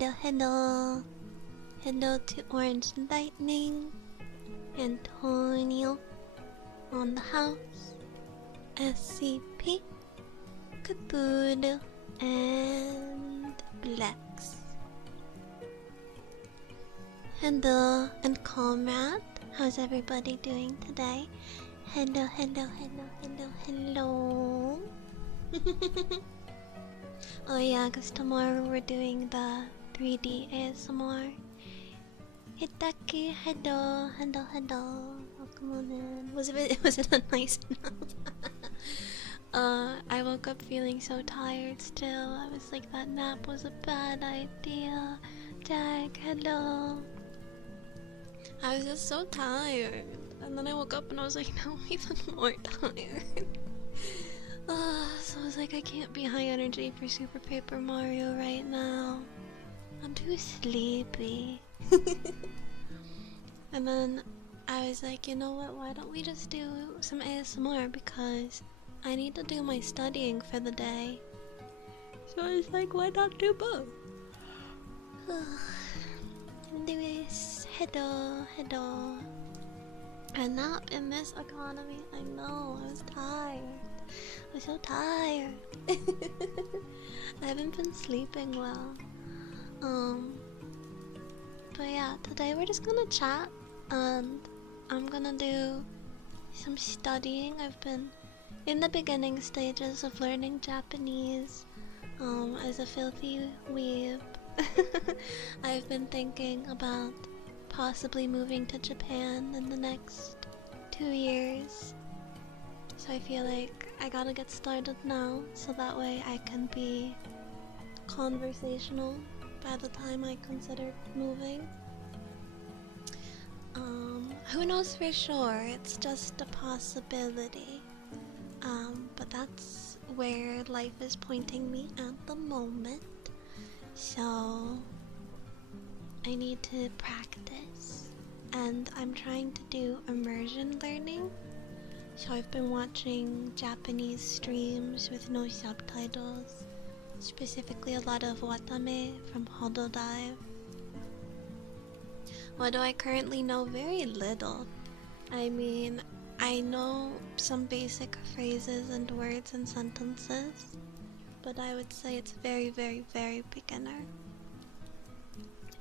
hello. Hello to Orange Lightning, Antonio on the house, SCP, Cthulhu, and Blex. Hello and comrade, how's everybody doing today? Hello, hello, hello, hello, hello. Oh yeah, cause tomorrow we're doing the 3D ASMR. Hitaki, hello, hello, hello. Welcome on in. Was it a nice enough? I woke up feeling so tired still. I was like, that nap was a bad idea. Jack, hello. I was just so tired. And then I woke up and I was like, now I'm even more tired. So I was like, I can't be high energy for Super Paper Mario right now. I'm too sleepy. And then I was like, you know what, why don't we just do some ASMR, because I need to do my studying for the day. So I was like, why not do both? Anyways, hello, hello. A nap in this economy, I know, I was tired. I'm so tired. I haven't been sleeping well. But yeah, today we're just gonna chat and I'm gonna do some studying. I've been in the beginning stages of learning Japanese as a filthy weeb. I've been thinking about possibly moving to Japan in the next 2 years. So I feel like I gotta get started now, so that way I can be conversational by the time I consider moving. Who knows for sure, it's just a possibility. But that's where life is pointing me at the moment. So I need to practice, and I'm trying to do immersion learning. So I've been watching Japanese streams with no subtitles, specifically a lot of Watame from Holodive. What do I currently know? Very little. I mean, I know some basic phrases and words and sentences, but I would say it's very, very, very beginner.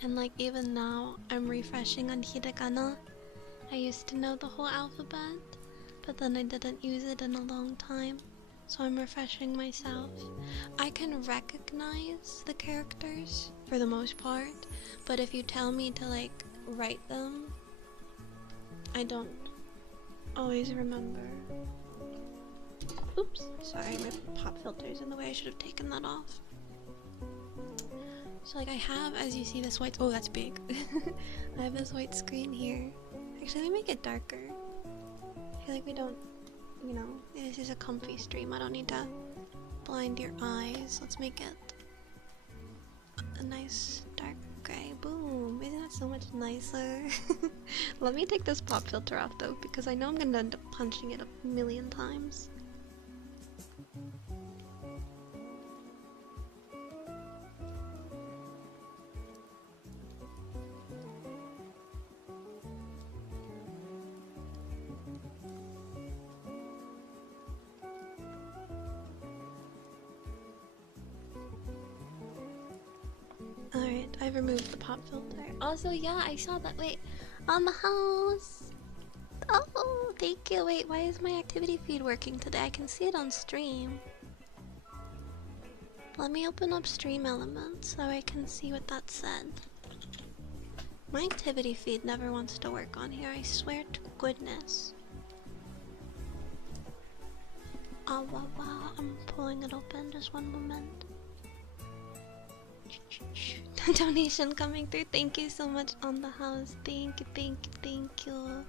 And like even now, I'm refreshing on hiragana. I used to know the whole alphabet, but then I didn't use it in a long time, so I'm refreshing myself. I can recognize the characters for the most part, but if you tell me to like write them, I don't always remember. Oops, sorry, my pop filter's in the way. I should have taken that off. So like I have, as you see, this white, oh that's big. I have this white screen here. Actually, let me make it darker. I feel like we don't, you know, this is a comfy stream. I don't need to blind your eyes. Let's make it a nice dark gray. Boom, isn't that so much nicer? Let me take this pop filter off though, because I know I'm gonna end up punching it a million times. Alright, I've removed the pop filter. Also, yeah, I saw that. Wait, on the house! Oh, thank you. Wait, why is my activity feed working today? I can see it on stream. Let me open up Stream Elements so I can see what that said. My activity feed never wants to work on here, I swear to goodness. Oh, wow, I'm pulling it open, just one moment. Donation coming through. Thank you so much on the house. Thank you, thank you, thank you.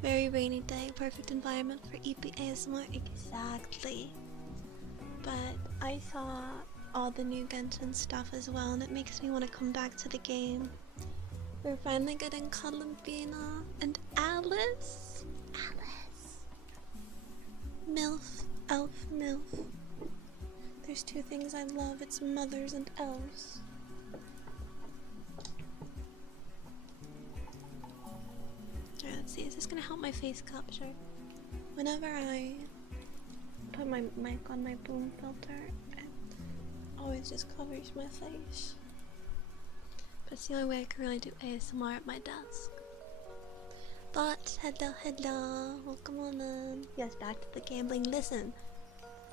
Very rainy day, perfect environment for EP ASMR. Exactly. But I saw all the new Genshin stuff as well, and it makes me want to come back to the game. We're finally getting Columbina and Alice. Alice. MILF. Elf. MILF. There's two things I love. It's mothers and elves. my face capture. Whenever I put my mic on my boom filter, it always just covers my face. But it's the only way I can really do ASMR at my desk. But hello, welcome on in. Yes, back to the gambling. Listen,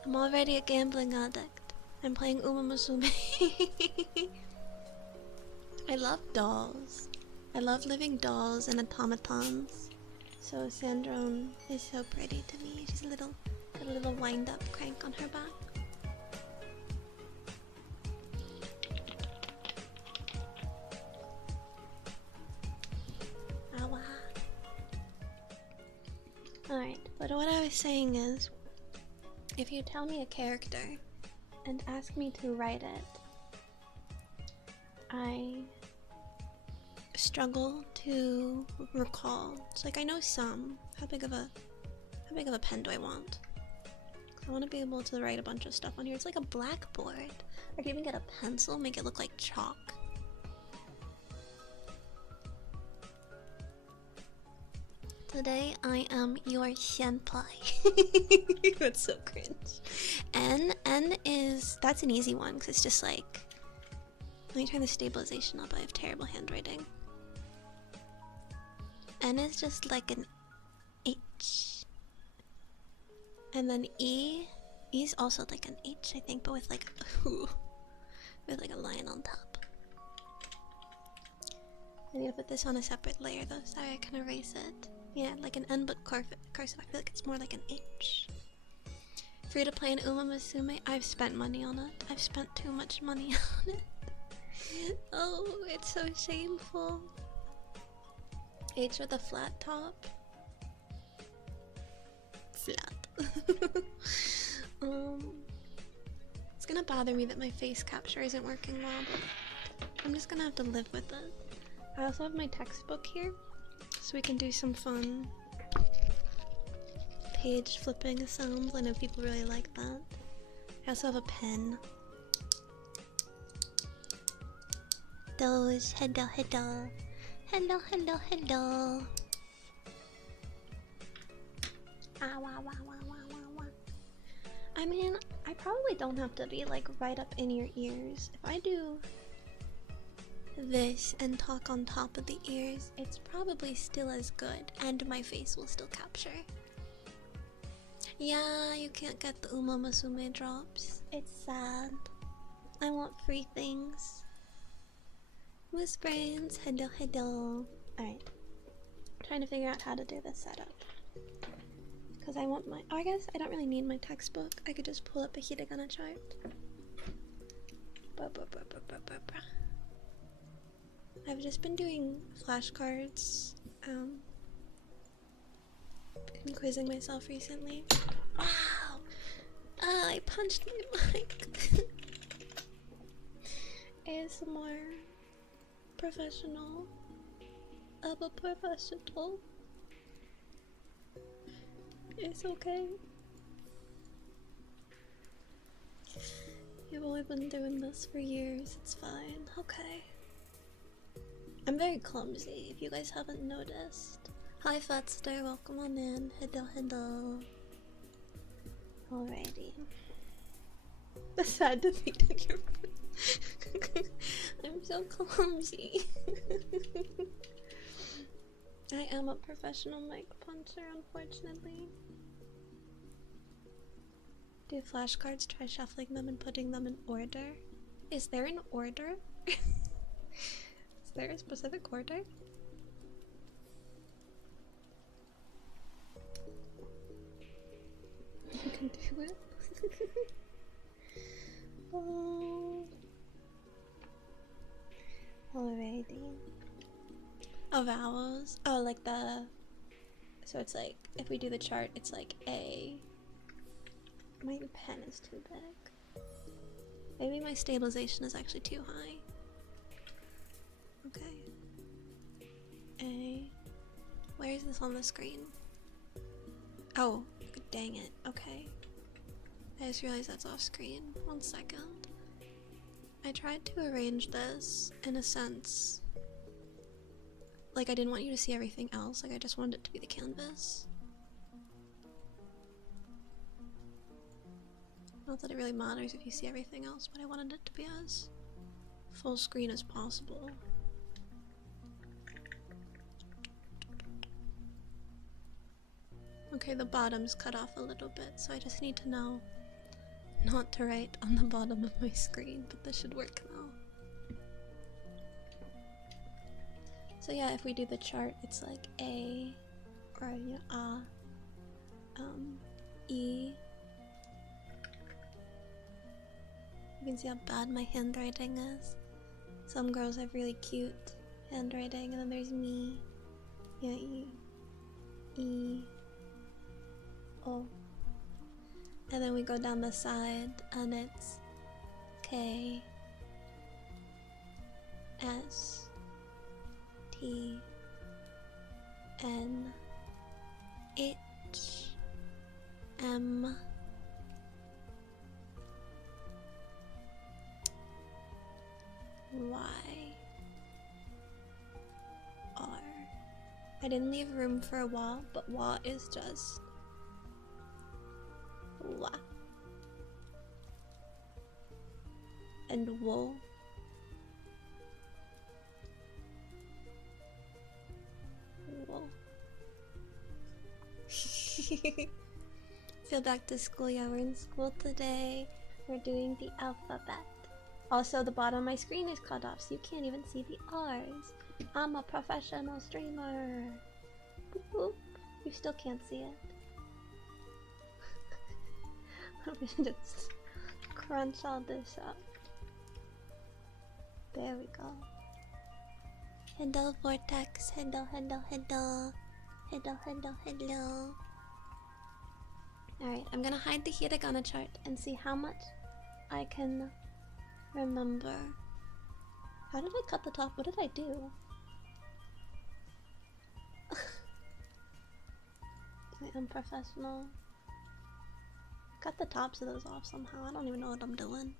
I'm already a gambling addict. I'm playing Uma Musume. I love dolls. I love living dolls and automatons. So Sandrone is so pretty to me. She's got a little wind-up crank on her back. Alright, but what I was saying is, if you tell me a character and ask me to write it, I struggle to recall. It's like I know some. How big of a pen do I want? I want to be able to write a bunch of stuff on here. It's like a blackboard. I can even get a pencil, make it look like chalk. Today I am your senpai. That's so cringe. N is, that's an easy one because it's just like, let me turn the stabilization up. I have terrible handwriting. N is just like an H. And then E is also like an H, I think, but with like with like a lion on top. I need to put this on a separate layer though. Sorry, I can erase it. Yeah, like an N but cursive. I feel like it's more like an H. Free to play an Uma Musume. I've spent money on it. I've spent too much money on it. Oh, it's so shameful. H with a flat top. Flat. It's gonna bother me that my face capture isn't working well, but I'm just gonna have to live with it. I also have my textbook here, so we can do some fun page flipping sounds. I know people really like that. I also have a pen. Those, hello. I mean, I probably don't have to be like right up in your ears. If I do this and talk on top of the ears, it's probably still as good and my face will still capture. Yeah, you can't get the Uma Musume drops. It's sad. I want free things. Moose brains, hello. Alright. Trying to figure out how to do this setup. Because I want my, I guess I don't really need my textbook. I could just pull up a hiragana chart. I've just been doing flashcards. Been quizzing myself recently. Wow! I punched my mic. ASMR. Professional. I'm a professional. It's okay. You've only been doing this for years. It's fine. Okay. I'm very clumsy, if you guys haven't noticed. Hi Fatster, welcome on in. Hello. Alrighty. The sad defeat of your I'm so clumsy. I am a professional mic puncher, unfortunately. Do flashcards, try shuffling them and putting them in order. Is there an order? Is there a specific order? You can do it. Oh. Alrighty. Oh, vowels. Oh, like the. So it's like, if we do the chart, it's like A. My pen is too big. Maybe my stabilization is actually too high. Okay. A. Where is this on the screen? Oh, dang it. Okay. I just realized that's off screen. 1 second. I tried to arrange this in a sense like, I didn't want you to see everything else. Like, I just wanted it to be the canvas. Not that it really matters if you see everything else, but I wanted it to be as full screen as possible. Okay, the bottom's cut off a little bit, so I just need to know not to write on the bottom of my screen, but this should work now. So yeah, if we do the chart, it's like A, or you know, E. You can see how bad my handwriting is. Some girls have really cute handwriting, and then there's me. Yeah, E, O. And then we go down the side, and it's K, S, T, N, H, M, Y, R. I didn't leave room for a wa, but wa is just wa. And wo. Wo. Feel back to school. Yeah, we're in school today. We're doing the alphabet. Also, the bottom of my screen is cut off, so you can't even see the R's. I'm a professional streamer. Boop, boop. You still can't see it. We should just crunch all this up. There we go. Hello, Vortex. Hello, hello, hello. Hello, hello, hello. Alright, I'm gonna hide the hiragana chart and see how much I can remember. How did I cut the top? What did I do? I am professional. Cut the tops of those off somehow. I don't even know what I'm doing.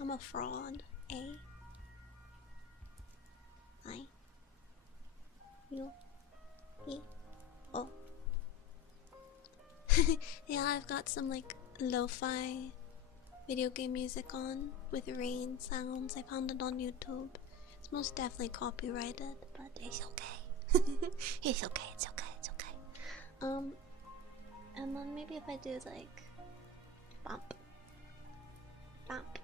I'm a fraud. A. I. U. E. O. Yeah, I've got some like lo-fi video game music on with rain sounds. I found it on YouTube. It's most definitely copyrighted, but it's okay. It's okay, it's okay, it's okay. And then maybe if I do like bump. Bump.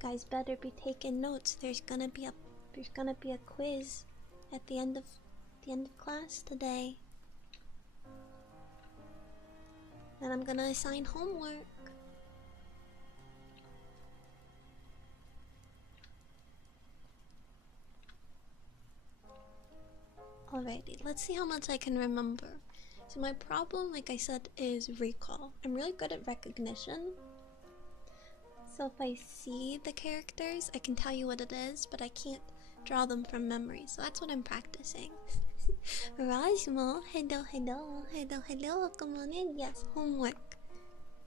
Guys better be taking notes. There's gonna be a quiz at the end of class today. And I'm gonna assign homework. Alrighty, let's see how much I can remember. So my problem, like I said, is recall. I'm really good at recognition. So if I see the characters, I can tell you what it is, but I can't draw them from memory. So that's what I'm practicing. Rajmo, hello, hello, hello, hello, welcome on in. Yes, homework.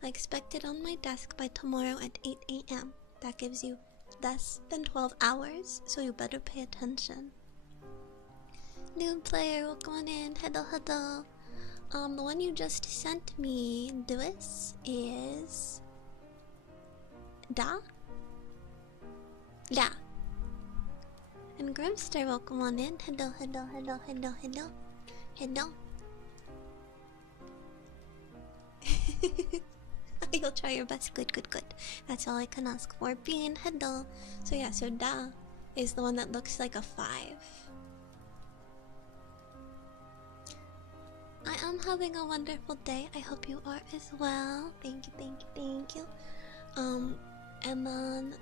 I expect it on my desk by tomorrow at 8 AM. That gives you less than 12 hours, so you better pay attention. New player, welcome on in. Hello, hello. The one you just sent me, this is Da? Da. And Grimster, welcome on in. Hello, hello, hello, hello, hello. Hello. You'll try your best. Good, good, good. That's all I can ask for. Being hello. So yeah, so Da is the one that looks like a 5. I am having a wonderful day. I hope you are as well. Thank you, thank you, thank you. And then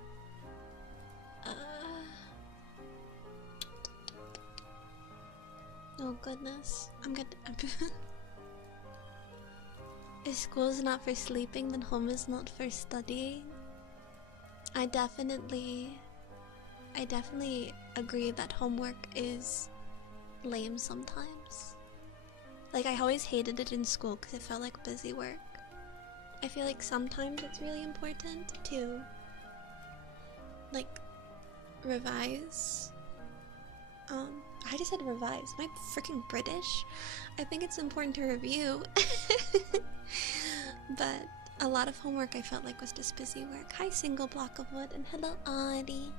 oh goodness, I'm good. If school is not for sleeping, then home is not for studying. I definitely agree that homework is lame sometimes. Like, I always hated it in school because it felt like busy work. I feel like sometimes it's really important to, like, revise. I just said revise. Am I freaking British? I think it's important to review. But a lot of homework I felt like was just busy work. Hi, single block of wood, and hello, Audie.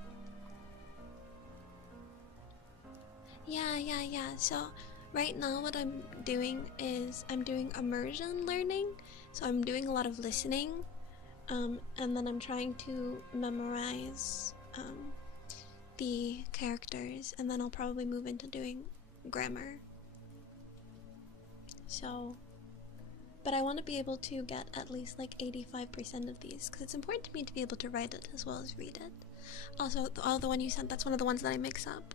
Yeah. So right now what I'm doing is I'm doing immersion learning. So I'm doing a lot of listening, and then I'm trying to memorize the characters, and then I'll probably move into doing grammar. So, but I want to be able to get at least like 85% of these, because it's important to me to be able to write it as well as read it. Also, the one you sent, that's one of the ones that I mix up.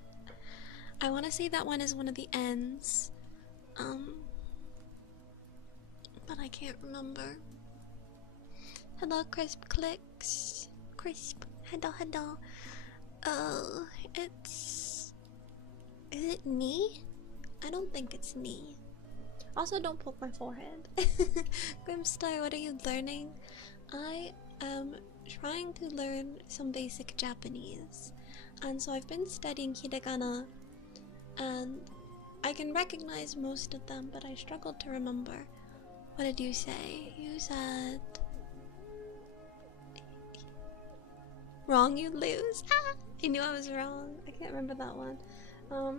I want to say that one is one of the ends, but I can't remember. Hello, Crisp Clicks. Crisp. Hello. Oh, is it knee? I don't think it's knee. Also, don't poke my forehead. Grimstar, what are you learning? I am trying to learn some basic Japanese, and so I've been studying hiragana, and I can recognize most of them, but I struggled to remember. What did you say? You said... wrong, you lose. Ah, I knew I was wrong. I can't remember that one. I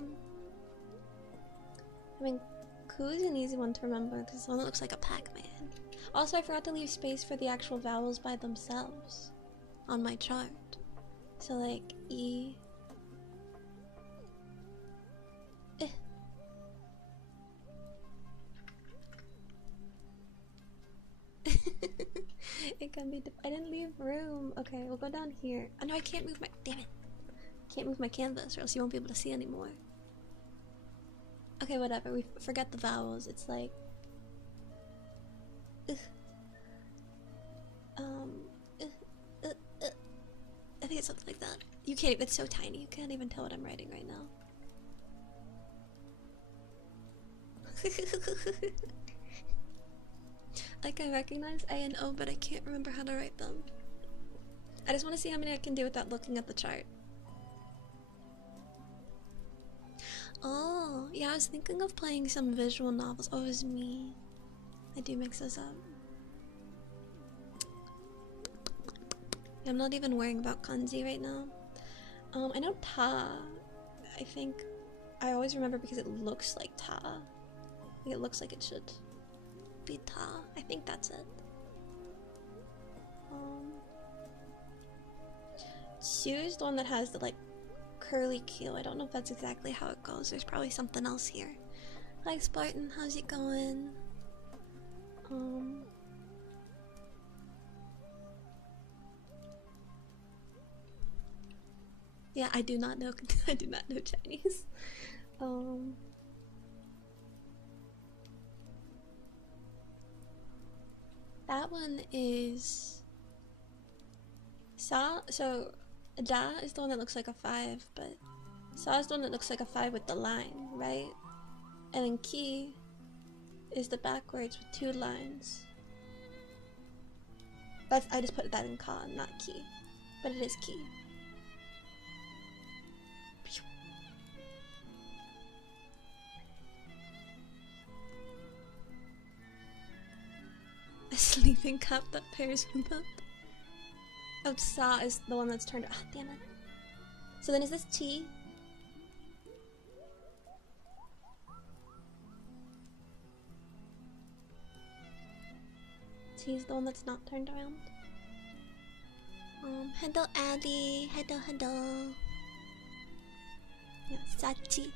mean, Ku's an easy one to remember because it's the one that looks like a Pac-Man. Also, I forgot to leave space for the actual vowels by themselves on my chart. So, like, E. It can be. I didn't leave room. Okay, we'll go down here. Oh no, I can't move my. Damn it! Can't move my canvas, or else you won't be able to see anymore. Okay, whatever. We forget the vowels. It's like. I think it's something like that. You can't. It's so tiny. You can't even tell what I'm writing right now. I can recognize A and O, but I can't remember how to write them. I just want to see how many I can do without looking at the chart. Oh, yeah, I was thinking of playing some visual novels. Oh, it was me. I do mix those up. I'm not even worrying about kanji right now. I know ta. I think I always remember because it looks like ta. Like it looks like it should be ta. I think that's it. Sue is the one that has the like curly Q. I don't know if that's exactly how it goes. There's probably something else here. Hi Spartan, how's it going? Yeah, I do not know I do not know Chinese. That one is Sa, so Da is the one that looks like a 5, but Sa is the one that looks like a 5 with the line, right? And then Ki is the backwards with 2 lines. That's, I just put that in Ka, not Ki. But it is Ki. A sleeping cup that pairs with up. Oh, Sa is the one that's turned. Ah, damn it. So then is this T? T is the one that's not turned around. Hello Addy. Hello. Yeah, Sachi.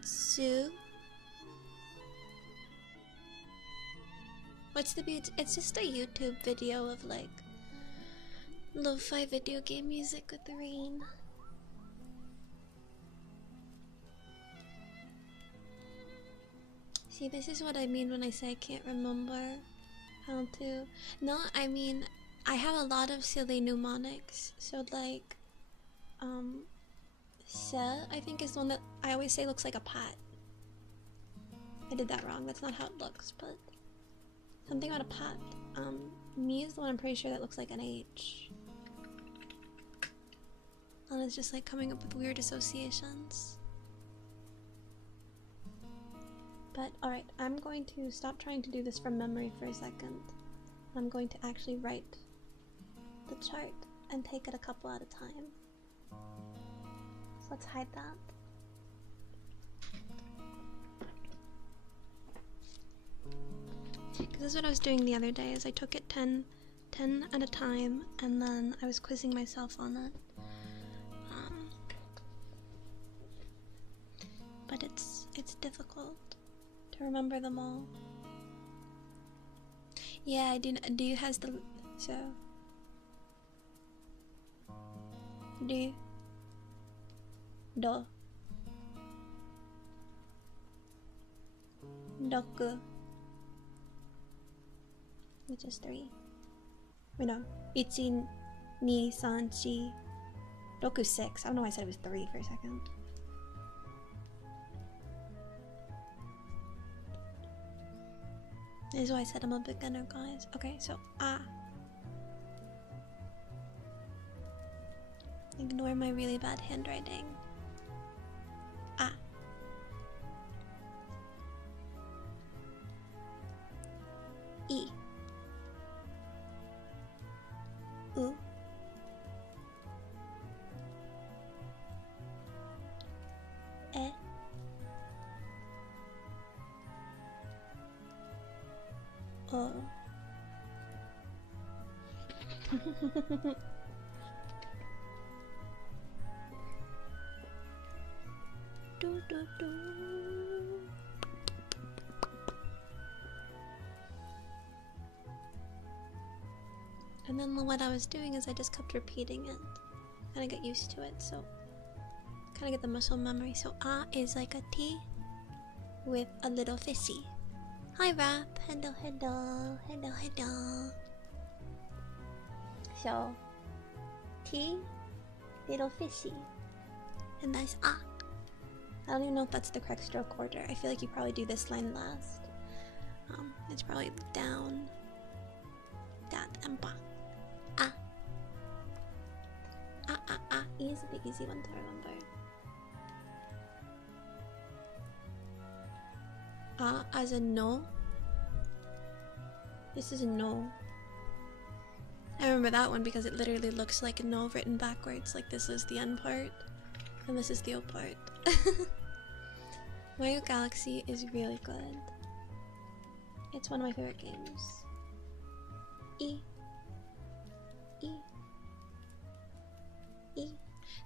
Sue. What's the beat? It's just a YouTube video of like lo-fi video game music with the rain. See, this is what I mean when I say I can't remember how to. No, I mean I have a lot of silly mnemonics. So like, Se, I think is the one that I always say looks like a pot. I did that wrong. That's not how it looks, but something about a pot. Me is the one I'm pretty sure that looks like an H. And it's just like coming up with weird associations. But alright, I'm going to stop trying to do this from memory for a second. I'm going to actually write the chart and take it a couple at a time. So let's hide that. Because this is what I was doing the other day, is I took it 10 at a time, and then I was quizzing myself on it. But it's difficult to remember them all. Yeah, I do. Do has the so. Do. Do. Doku. Which is 3. Wait, no. 1, 2, 3, 4. Doku 6. I don't know why I said it was 3 for a second. This is why I said I'm a beginner, guys. Okay, so Ignore my really bad handwriting. E. U. E. O. Do do do. And then what I was doing is I just kept repeating it. Kind of get used to it, so kind of get the muscle memory. So is like a T with a little fishy. Hi Rap, hello, hello, hello, hello. So T, little fishy, and that's I don't even know if that's the correct stroke order. I feel like you probably do this line last. It's probably down, that, and ba. E is the easy one to remember. As a no. This is a no. I remember that one because it literally looks like a no written backwards. Like this is the end part, and this is the O part. Mario Galaxy is really good. It's one of my favorite games. E.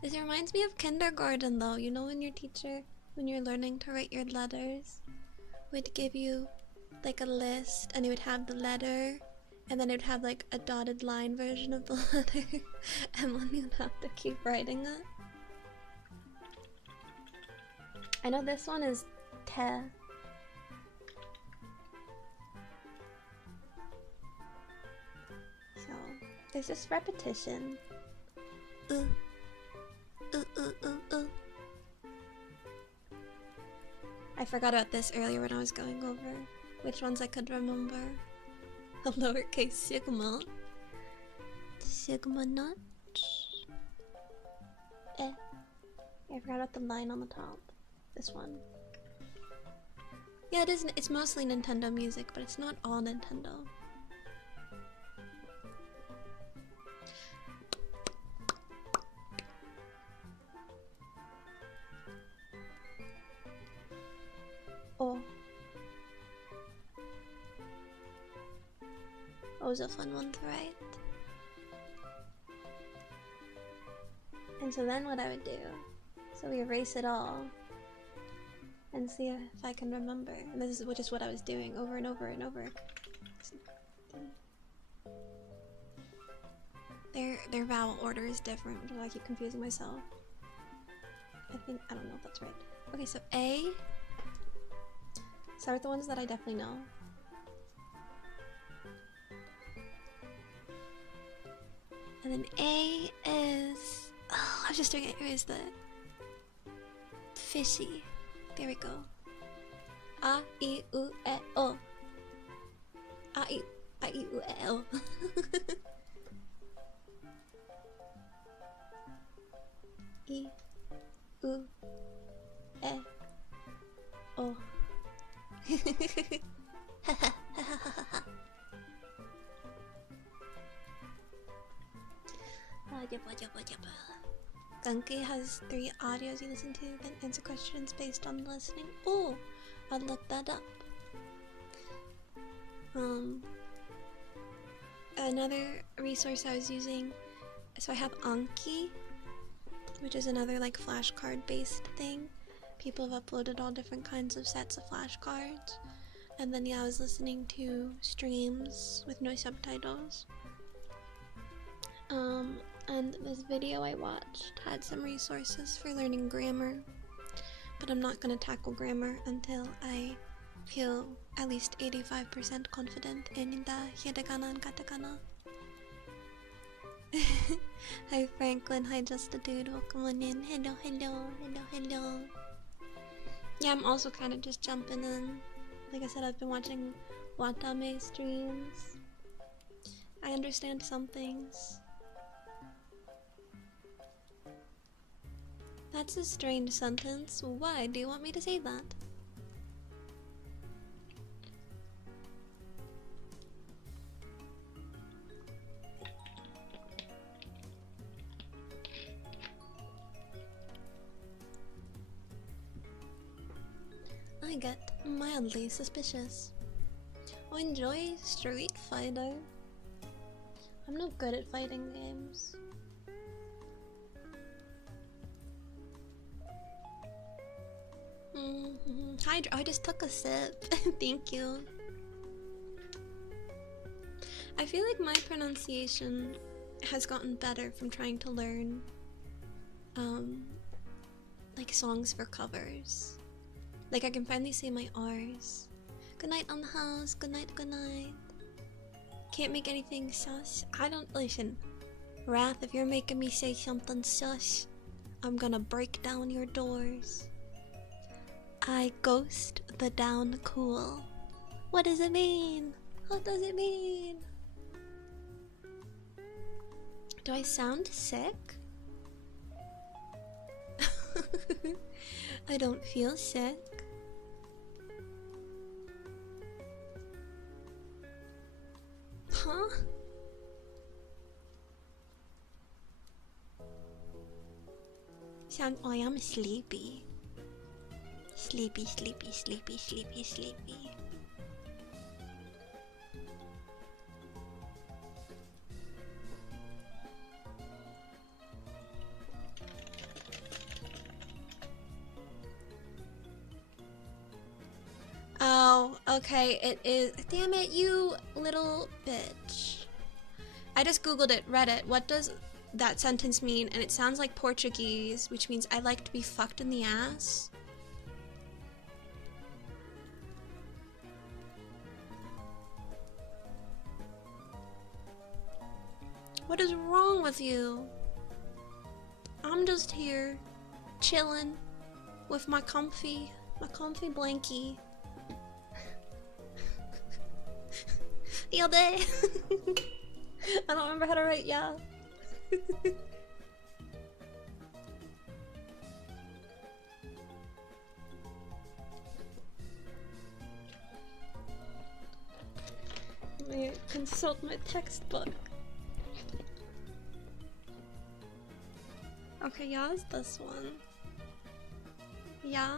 This reminds me of kindergarten though. You know when your teacher, when you're learning to write your letters, would give you like a list and it would have the letter and then it would have like a dotted line version of the letter and then you'd have to keep writing it. I know this one is te. So there's just repetition. I forgot about this earlier when I was going over which ones I could remember. A lowercase sigma. Sigma nut. I forgot about the line on the top. This one. Yeah, it's mostly Nintendo music, but it's not all Nintendo. Oh, was a fun one to write. And so then what I would do, so we erase it all and see if I can remember. And this is just what I was doing over and over and over. Their vowel order is different, which is why I keep confusing myself. I don't know if that's right. Okay, so A. Start with the ones that I definitely know. And then A is... Oh, I was just doing it. It was the... fishy. There we go. A, I, U, E, O. A, I, U, E, O. I, U, E, O. Gunky has 3 audios you listen to, then answer questions based on listening. Oh, I'll look that up. Another resource I was using, so I have Anki, which is another like flashcard based thing. People have uploaded all different kinds of sets of flashcards. And then yeah, I was listening to streams with no subtitles. And this video I watched had some resources for learning grammar, but I'm not gonna tackle grammar until I feel at least 85% confident in the hiragana and katakana. Hi Franklin, hi Just a Dude, welcome on in. Hello, hello, hello, hello. Yeah, I'm also kind of just jumping in. Like I said, I've been watching Watame streams. I understand some things. That's a strange sentence. Why do you want me to say that? I get mildly suspicious. Oh, enjoy Street Fighter. I'm not good at fighting games. Hi, I just took a sip. Thank you. I feel like my pronunciation has gotten better from trying to learn like songs for covers. Like I can finally say my R's. Good night on the house, good night, good night. Can't make anything sus. I don't listen. Wrath, if you're making me say something sus, I'm gonna break down your doors. I ghost the down cool. What does it mean? What does it mean? Do I sound sick? I don't feel sick. Huh? I am sleepy. Sleepy, sleepy, sleepy, sleepy, sleepy. Oh, okay, it is. Damn it, you little bitch. I just googled it, read it. What does that sentence mean? And it sounds like Portuguese, which means I like to be fucked in the ass. What is wrong with you? I'm just here, chilling with my comfy blankie. The other day. I don't remember how to write yeah. Let me consult my textbook. Okay, yeah, is this one. Yeah.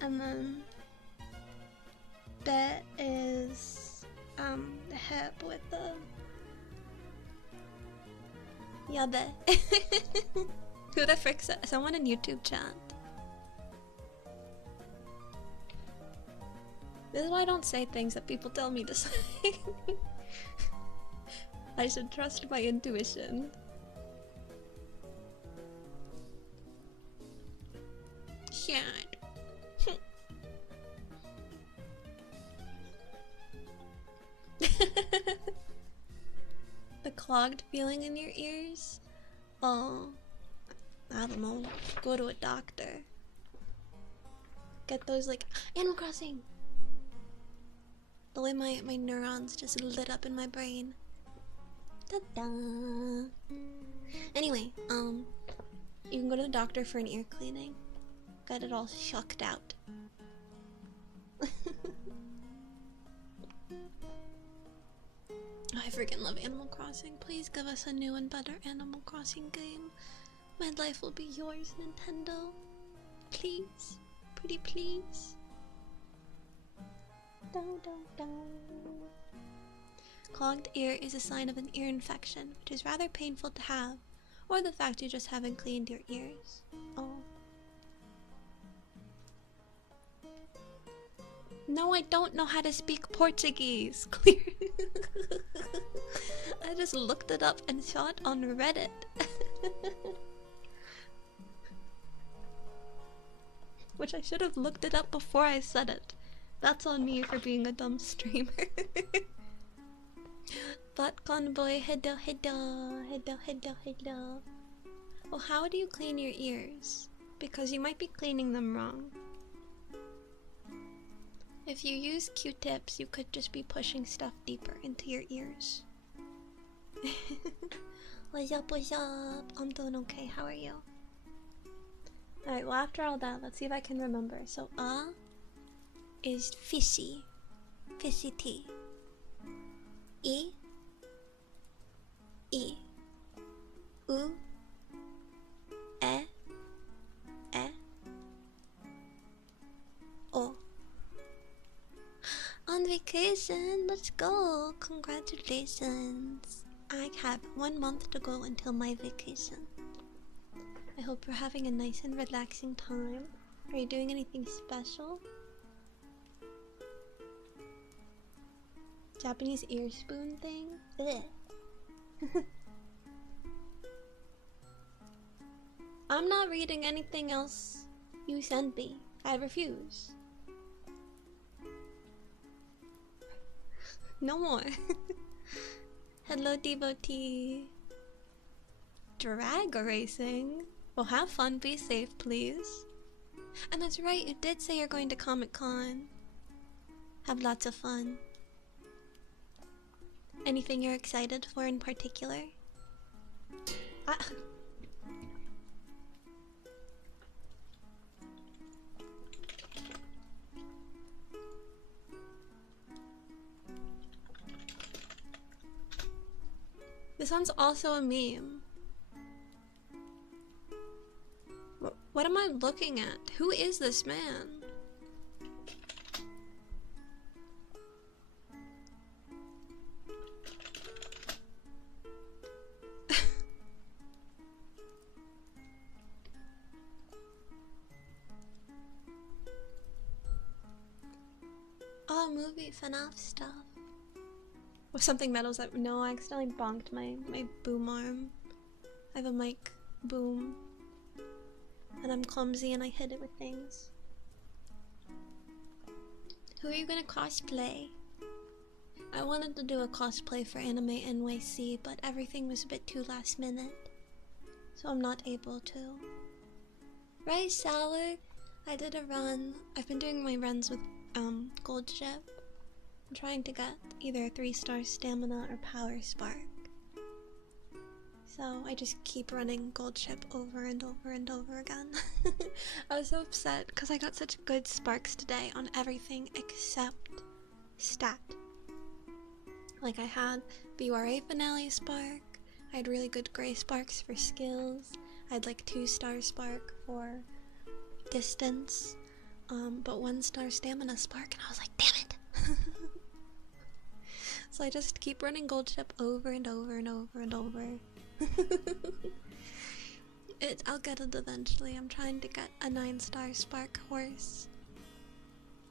And then bet is the hip with the yeah bet. Who the frick's that? Someone in YouTube chat. This is why I don't say things that people tell me to say. I should trust my intuition. Shit. The clogged feeling in your ears? Oh, I don't know. Go to a doctor. Get those, like, Animal Crossing! The way my neurons just lit up in my brain. Ta-da! Anyway, you can go to the doctor for an ear cleaning. Got it all shucked out. I freaking love Animal Crossing. Please give us a new and better Animal Crossing game. My life will be yours, Nintendo. Please. Pretty please. Clogged ear is a sign of an ear infection, which is rather painful to have, or the fact you just haven't cleaned your ears. Oh. No, I don't know how to speak Portuguese. Clear. I just looked it up and saw it on Reddit. Which I should have looked it up before I said it. That's on me for being a dumb streamer. But convoy, hello, hello, hello, hello, hello. Well, how do you clean your ears? Because you might be cleaning them wrong. If you use Q-tips, you could just be pushing stuff deeper into your ears. What's up, what's up? I'm doing okay, how are you? Alright, well after all that, let's see if I can remember. So, is fishy. Fishy tea. E. E. U. E. E. O. On vacation, let's go! Congratulations! I have 1 month to go until my vacation. I hope you're having a nice and relaxing time. Are you doing anything special? Japanese ear spoon thing? Ugh. I'm not reading anything else you sent me. I refuse. No more. Hello, devotee. Drag racing? Well, have fun, be safe, please. And that's right, you did say you're going to Comic-Con. Have lots of fun. Anything you're excited for in particular? This one's also a meme. What am I looking at? Who is this man? Oh, movie FNAF stuff. With something metals that no, I accidentally bonked my boom arm. I have a mic boom. And I'm clumsy and I hit it with things. Who are you gonna cosplay? I wanted to do a cosplay for Anime NYC, but everything was a bit too last minute. So I'm not able to. Right, Sour? I did a run. I've been doing my runs with Gold Ship. I'm trying to get either 3-star stamina or power spark. So I just keep running Gold Ship over and over and over again. I was so upset because I got such good sparks today on everything except stat. Like I had the URA finale spark, I had really good gray sparks for skills, I had like 2-star spark for distance, but 1-star stamina spark, and I was like, damn it! So I just keep running Gold Ship over and over and over and over. I'll get it eventually. I'm trying to get a 9-star spark horse.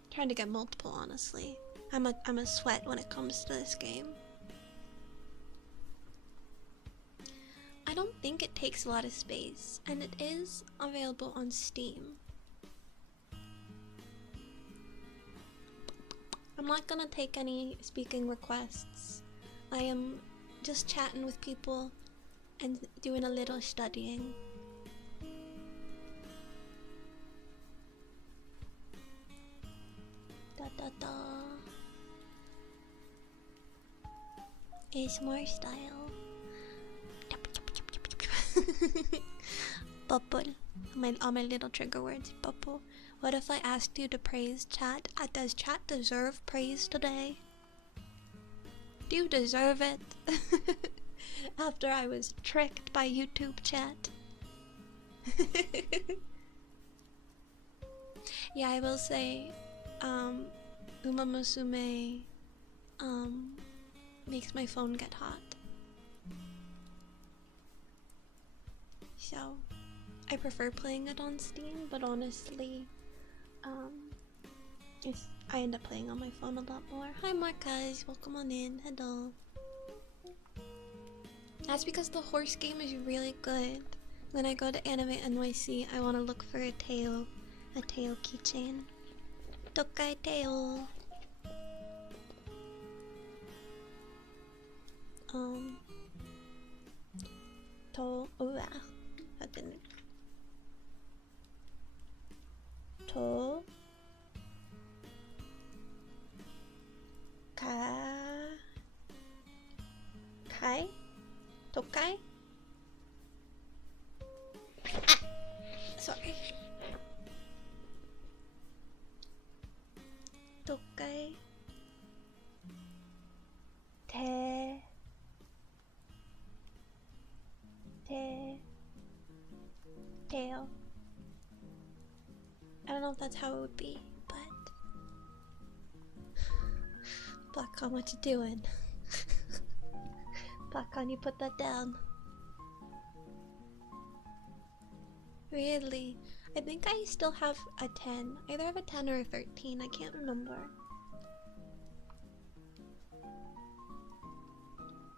Trying to get multiple, honestly. I'm a sweat when it comes to this game. I don't think it takes a lot of space, and it is available on Steam. I'm not gonna take any speaking requests. I am just chatting with people and doing a little studying. ASMR style. Bubble. All my little trigger words. Bubble. What if I asked you to praise chat? Does chat deserve praise today? Do you deserve it? After I was tricked by YouTube chat. Yeah, I will say, Uma Musume, makes my phone get hot. So, I prefer playing it on Steam, but honestly, I end up playing on my phone a lot more. Hi Marcus, welcome on in, hello. That's because the horse game is really good. When I go to Anime NYC, I want to look for a tail keychain. Tokai tail. That didn't. Kai? Tokai? Ah! Sorry. Tokai. Tail. I don't know if that's how it would be, but Blackcon, what you doing? Blackcon, you put that down. Really? I think I still have a 10. I either have a 10 or a 13, I can't remember.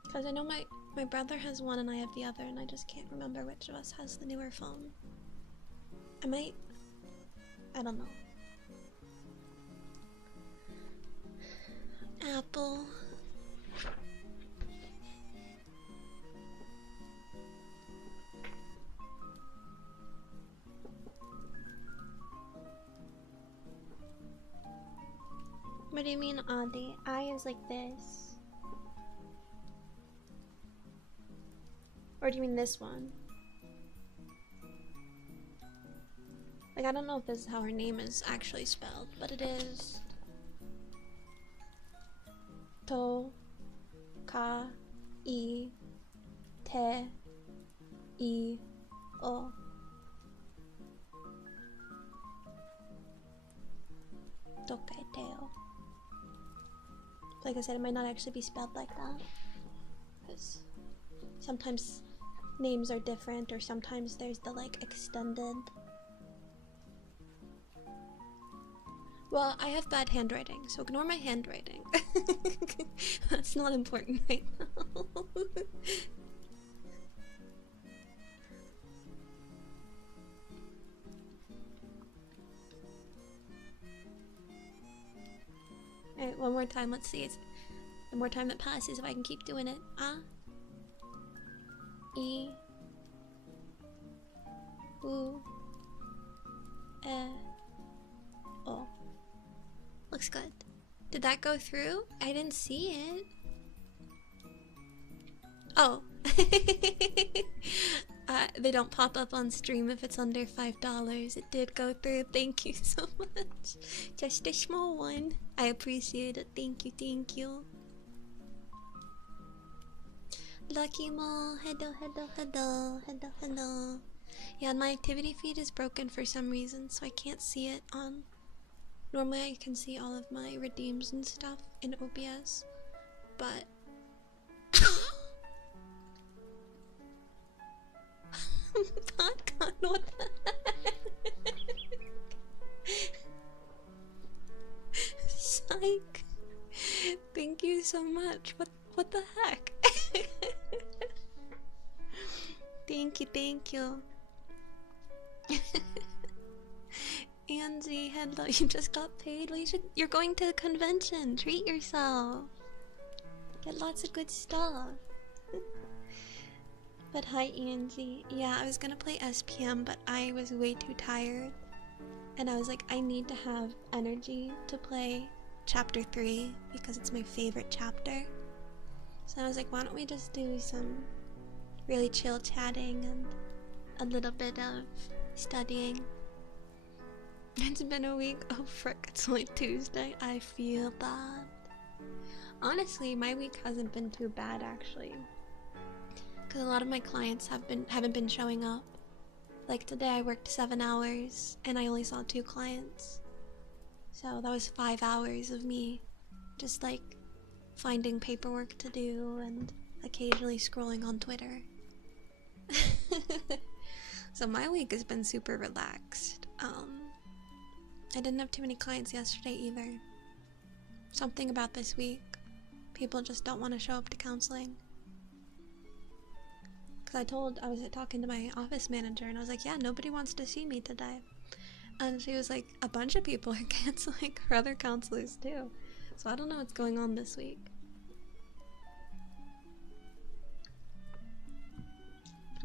Because I know my brother has one and I have the other, and I just can't remember which of us has the newer phone. I don't know. Apple. What do you mean, Adi? I is like this. Or do you mean this one? Like, I don't know if this is how her name is actually spelled, but it is To Ka I Te I O. Tokaiteo. Like I said, it might not actually be spelled like that, because sometimes names are different, or sometimes there's the like extended. Well, I have bad handwriting, so ignore my handwriting. That's not important right now. Alright, one more time, let's see. The more time that passes, if I can keep doing it. Ah. E. U. E. O. Looks good. Did that go through? I didn't see it. Oh. They don't pop up on stream if it's under $5. It did go through. Thank you so much. Just a small one. I appreciate it. Thank you, thank you. Lucky Mo. Hello, hello, hello. Hello, hello. Yeah, my activity feed is broken for some reason, so I can't see it on... Normally I can see all of my redeems and stuff in OBS, but... Podcast, what the heck? Psych. Thank you so much. What the heck? Thank you, thank you. Angie, hello, you just got paid. Well, you're going to the convention. Treat yourself. Get lots of good stuff. But hi, Angie. Yeah, I was gonna play SPM, but I was way too tired. And I was like, I need to have energy to play Chapter 3 because it's my favorite chapter. So I was like, why don't we just do some really chill chatting and a little bit of studying. It's been a week. Oh frick, it's only Tuesday. I feel bad. Honestly, my week hasn't been too bad actually, because a lot of my clients haven't been showing up. Like today I worked 7 hours and I only saw 2 clients. So that was 5 hours of me just like finding paperwork to do and occasionally scrolling on Twitter. So my week has been super relaxed. I didn't have too many clients yesterday either. Something about this week, people just don't want to show up to counseling. Because I was talking to my office manager and I was like, yeah, nobody wants to see me today. And she was like, a bunch of people are canceling for other counselors too. So I don't know what's going on this week.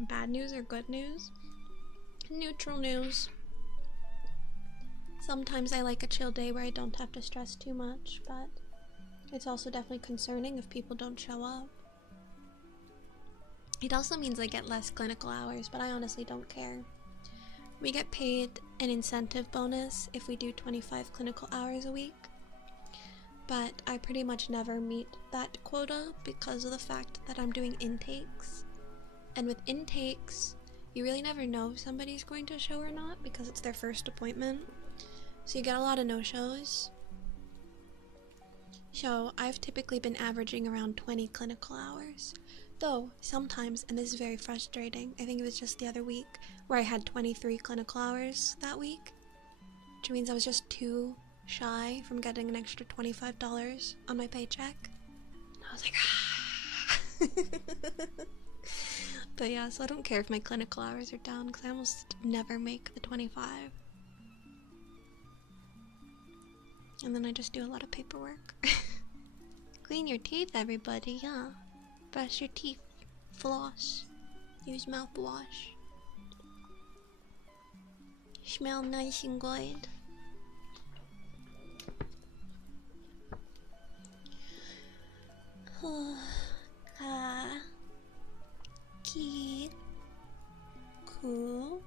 Bad news or good news? Neutral news. Sometimes I like a chill day where I don't have to stress too much, but it's also definitely concerning if people don't show up. It also means I get less clinical hours, but I honestly don't care. We get paid an incentive bonus if we do 25 clinical hours a week, but I pretty much never meet that quota because of the fact that I'm doing intakes. And with intakes, you really never know if somebody's going to show or not because it's their first appointment. So you get a lot of no-shows. So I've typically been averaging around 20 clinical hours. Though, sometimes, and this is very frustrating, I think it was just the other week, where I had 23 clinical hours that week. Which means I was just too shy from getting an extra $25 on my paycheck. I was like, ah. But yeah, so I don't care if my clinical hours are down, because I almost never make the 25. And then I just do a lot of paperwork. Clean your teeth, everybody, yeah. Brush your teeth. Floss. Use mouthwash. Smell nice and good. Ka. Ki. Ku.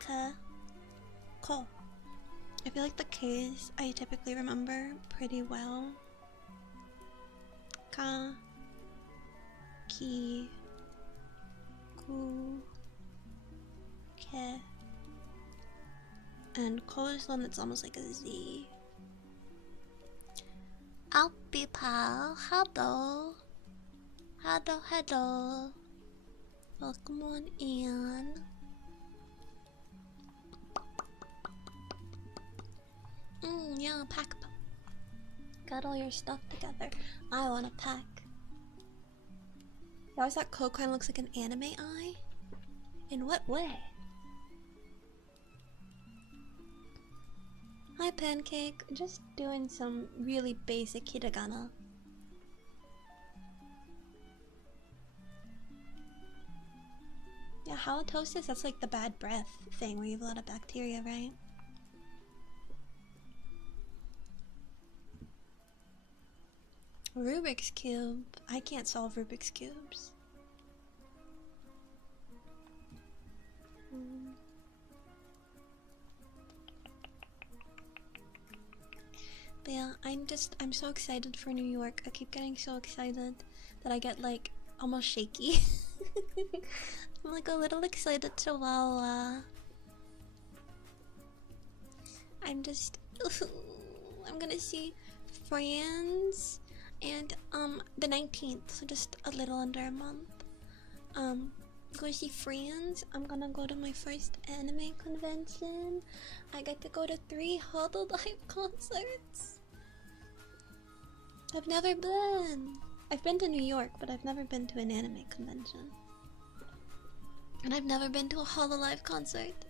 Ka. Ko. I feel like the K's I typically remember pretty well. Ka. Ki. Ku. Ke. And Ko is one that's almost like a Z. Alpi pal, hello. Hello. Welcome on in. Yeah, pack. Got all your stuff together. I wanna pack. Why is that Coke kind of looks like an anime eye? In what way? Hi Pancake, just doing some really basic hiragana. Yeah, halitosis, that's like the bad breath thing where you have a lot of bacteria, right? Rubik's Cube. I can't solve Rubik's Cubes. But yeah, I'm so excited for New York. I keep getting so excited that I get like almost shaky. I'm like a little excited to Wawa. I'm gonna see friends. And the 19th, so just a little under a month. Go see friends. I'm gonna go to my first anime convention. I get to go to 3 Hololive concerts. I've never been. I've been to New York, but I've never been to an anime convention. And I've never been to a Hololive concert.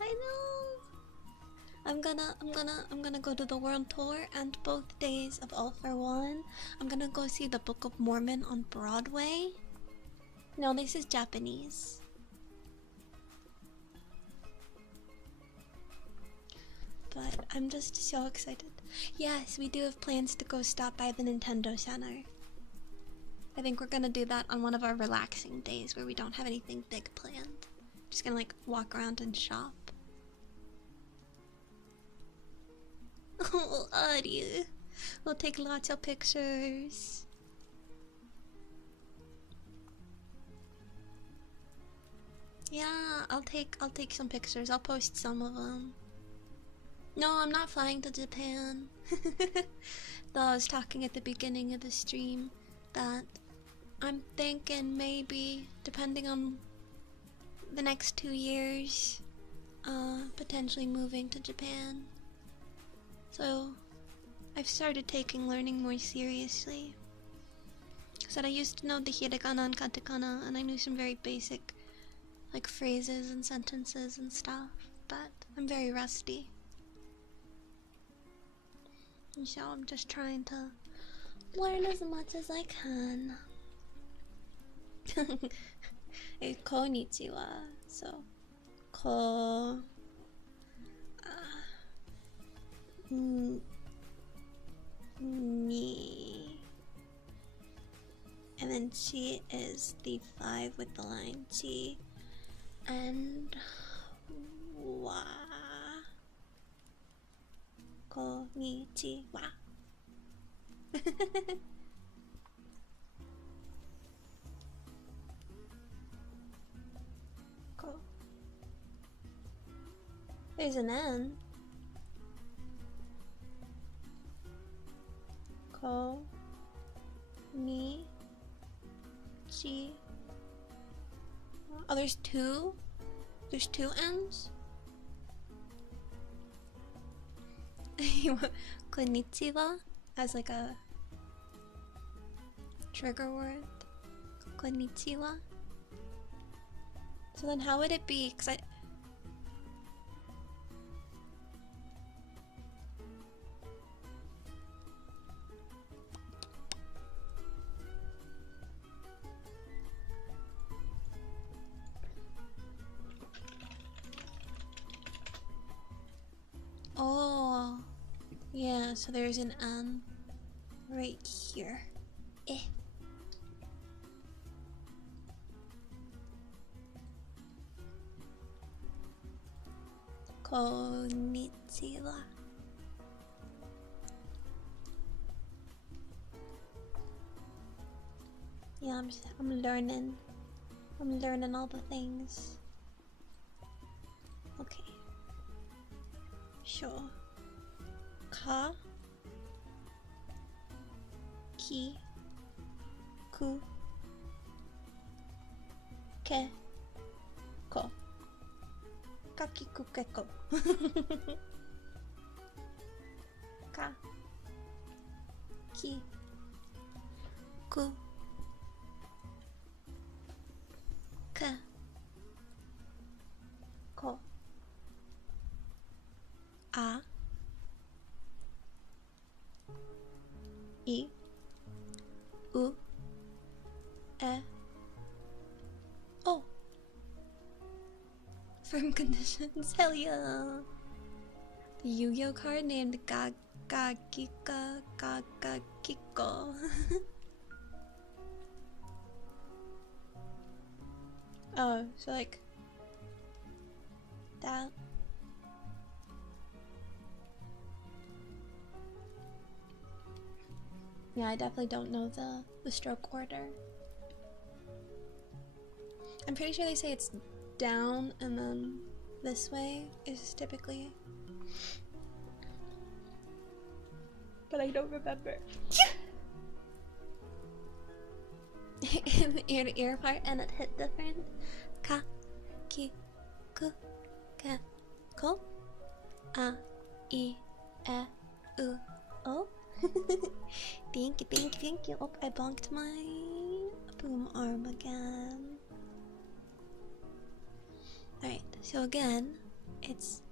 I know. I'm gonna go to the world tour, and both days of All for One, I'm gonna go see the Book of Mormon on Broadway. No, this is Japanese. but I'm just so excited. Yes, we do have plans to go stop by the Nintendo Center. I think we're gonna do that on one of our relaxing days where we don't have anything big planned. Just gonna like walk around and shop. Oh, Audie. We'll take lots of pictures. Yeah, I'll take some pictures. I'll post some of them. No, I'm not flying to Japan. Though I was talking at the beginning of the stream that I'm thinking maybe, depending on the next 2 years, potentially moving to Japan. So I've started taking learning more seriously. So I used to know the hiragana and katakana, and I knew some very basic like phrases and sentences and stuff, but I'm very rusty. And so I'm just trying to learn as much as I can. It's konnichiwa, so ko ni, and then chi is the 5 with the line chi, and wa, konnichiwa. Cool. There's an N. Ko ni chi. Oh, there's two? There's 2 N's? Konnichiwa as like a trigger word. Konnichiwa. So then how would it be? Cause oh, yeah, so there's an N right here. Eh. Konnichiwa. Yeah, I'm learning. I'm learning all the things. Okay. Sure. Ka. Ki. Ku. Ke. Ko. Kakikukeko. Ka. Ki. Ku. Ka. Ko. A. I. U. E. O. Firm conditions. Hell yeah. The Yu-Gi-Oh card named Gagagika Gagagiko. Oh, so like that. Yeah, I definitely don't know the stroke order. I'm pretty sure they say it's down and then this way is typically. But I don't remember. Ear to ear part and it hit different. Ka, ki, ku, ke, ko, a, I, e, u, o. Thank you, thank you, thank you. Oh, I bonked my boom arm again. Alright, so again, it's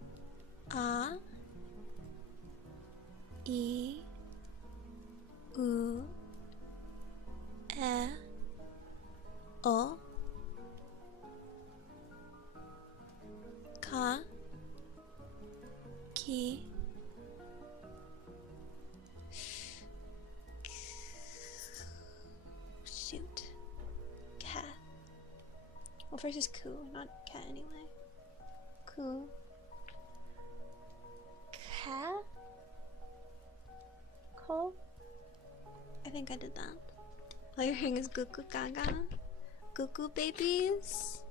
a, I, u, e, o, ka, ki, Well, first is Ku, not cat anyway. Ku. Cat? Ko? I think I did that. All you're hearing is goo goo gaga. Goo goo babies.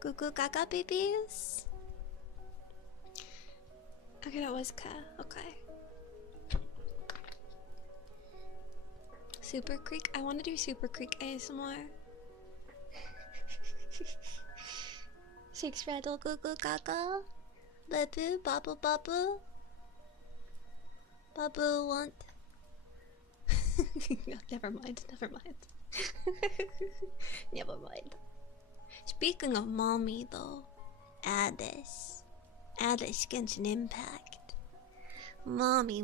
Goo goo gaga babies. Okay, that was Ka. Okay. Super Creek? I want to do Super Creek ASMR. Six rattle goo goo gaga. Babu, babu, babu. Babu want. Never mind, never mind. Never mind. Speaking of mommy though, Alice Genshin Impact. Mommy.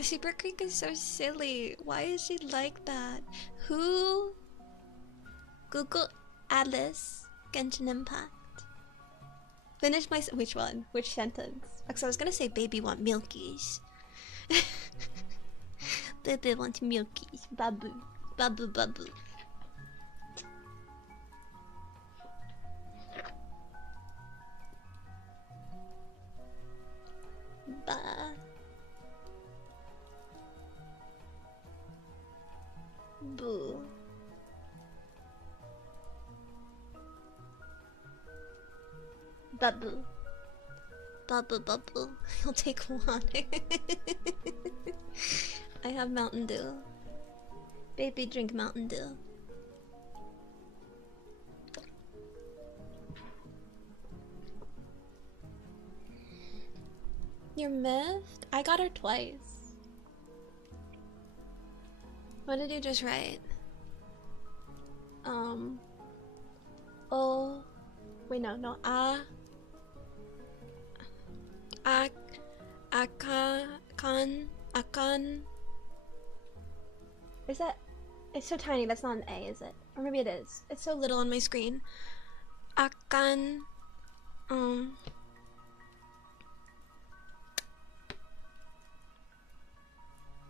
Super Creek is so silly. Why is she like that? Who? Google Alice Genshin Impact. Finish my which one? Which sentence? Because I was gonna say baby want milkies. Baby want milkies. Babu. Babu. Ba. Boo. Babu. You'll take water. I have Mountain Dew. Baby, drink Mountain Dew. You're miffed? I got her twice. What did you just write? Oh. Wait, no. Akan. Is that? It's so tiny. That's not an A, is it? Or maybe it is. It's so little on my screen. Akan.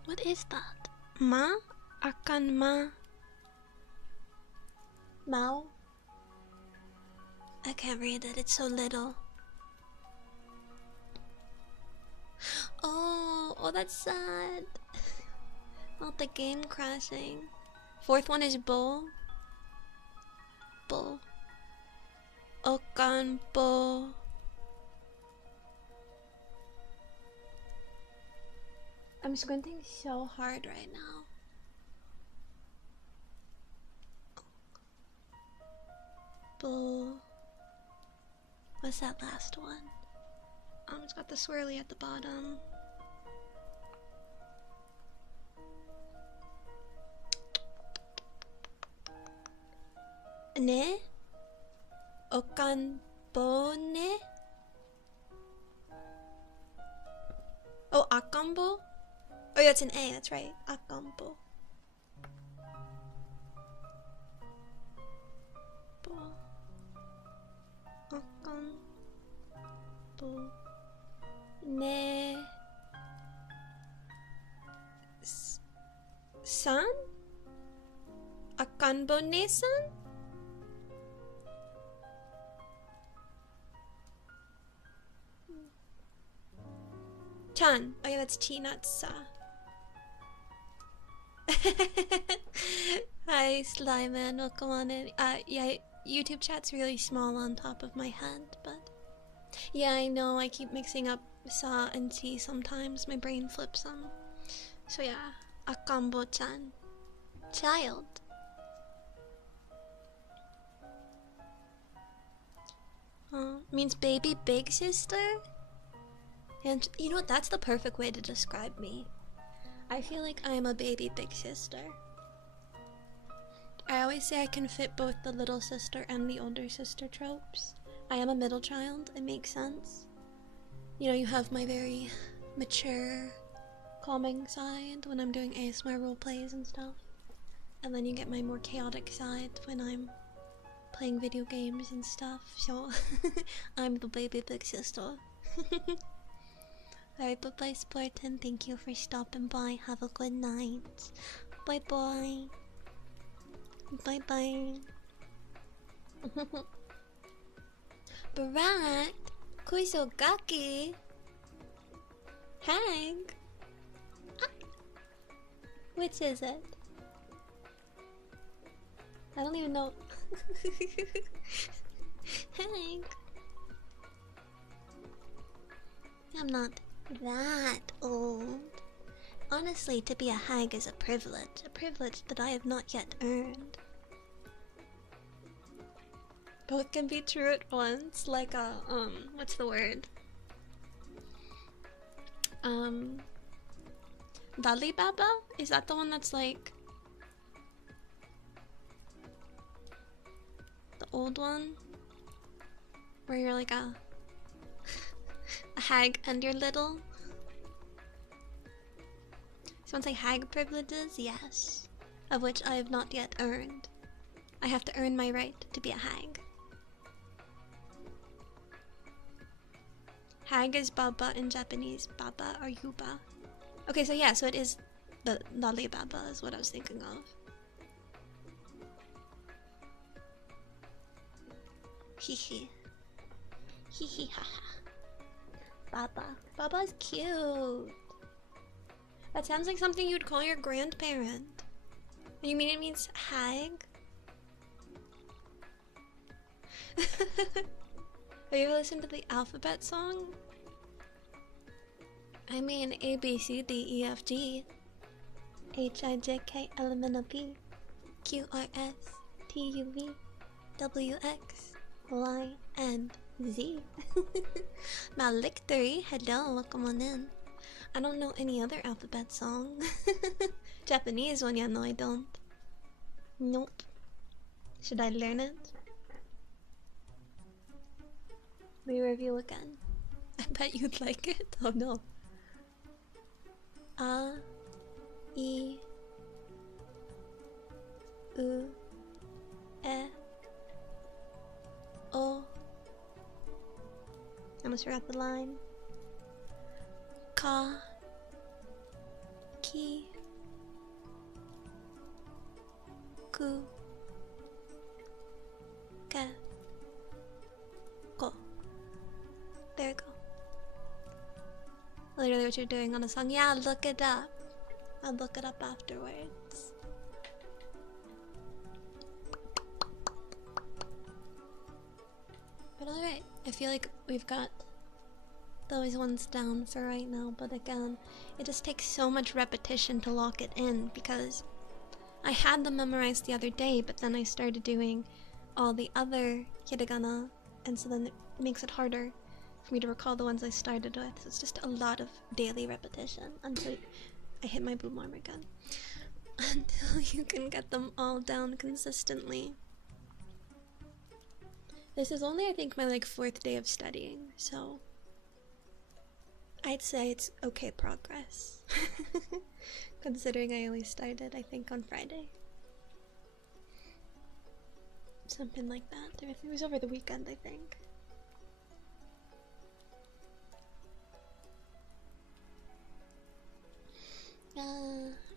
What is that? Ma? Akan ma? Mao? I can't read it. It's so little. Oh, that's sad. Not the game crashing. Fourth one is Bo. Okanbo. I'm squinting so hard right now. Bo. What's that last one? It's got the swirly at the bottom. Ne? Okanbone? Oh, Akambo? Oh yeah, it's an A, that's right. Akambo. Akambo. Ne. San? Akanbo ne-san? Chan. Oh yeah, that's Chi, not Sa. Hi, Slyman. Welcome on in. Yeah, YouTube chat's really small on top of my head, but yeah, I know. I keep mixing up Sa and Chi sometimes. My brain flips them. So yeah, Akambo-chan. Child. Means baby big sister? And you know what? That's the perfect way to describe me. I feel like I am a baby big sister. I always say I can fit both the little sister and the older sister tropes. I am a middle child, it makes sense. You know, you have my very mature, calming side when I'm doing ASMR roleplays and stuff. And then you get my more chaotic side when I'm playing video games and stuff. So, I'm the baby big sister. Alright, bye-bye Spartan, thank you for stopping by, have a good night. Bye bye. Bye bye. Brat, Kuisogaki, Hank. Ah. Which is it? I don't even know. Hank. I'm not that old. Honestly, to be a hag is a privilege that I have not yet earned. Both can be true at once, like a, what's the word? Dali Baba? Is that the one that's like the old one? Where you're like a hag and you're little? Someone say hag privileges? Yes. Of which I have not yet earned. I have to earn my right to be a hag. Hag is baba in Japanese. Baba or yuba. Okay, so yeah, so it is the Dali Baba is what I was thinking of. Hehe. Hehe haha. Baba. Baba's cute. That sounds like something you'd call your grandparent. You mean it means hag? Have you ever listened to the alphabet song? I mean A, B, C, D, E, F, G, H, I, J, K, L, M, N, O, P, Q, R, S, T, U, V, W, X, Y, and Z. Malictory, hello, welcome on in. I don't know any other alphabet song. Japanese one, yeah, no I don't. Nope. Should I learn it? Let me review again. I bet you'd like it. Oh no. A, I, U, E, O. I almost forgot the line. Ka, Ki, Ku, Ke, Ko. There you go. Literally what you're doing on a song. Yeah, look it up. I'll look it up afterwards. But alright, I feel like we've got those ones down for right now, but again, it just takes so much repetition to lock it in because I had them memorized the other day, but then I started doing all the other hiragana, and so then it makes it harder for me to recall the ones I started with. So it's just a lot of daily repetition until I hit my boom armor gun. Until you can get them all down consistently. This is only, I think, my like 4th day of studying, so I'd say it's okay progress. Considering I only started, I think, on Friday. Something like that. It was over the weekend, I think.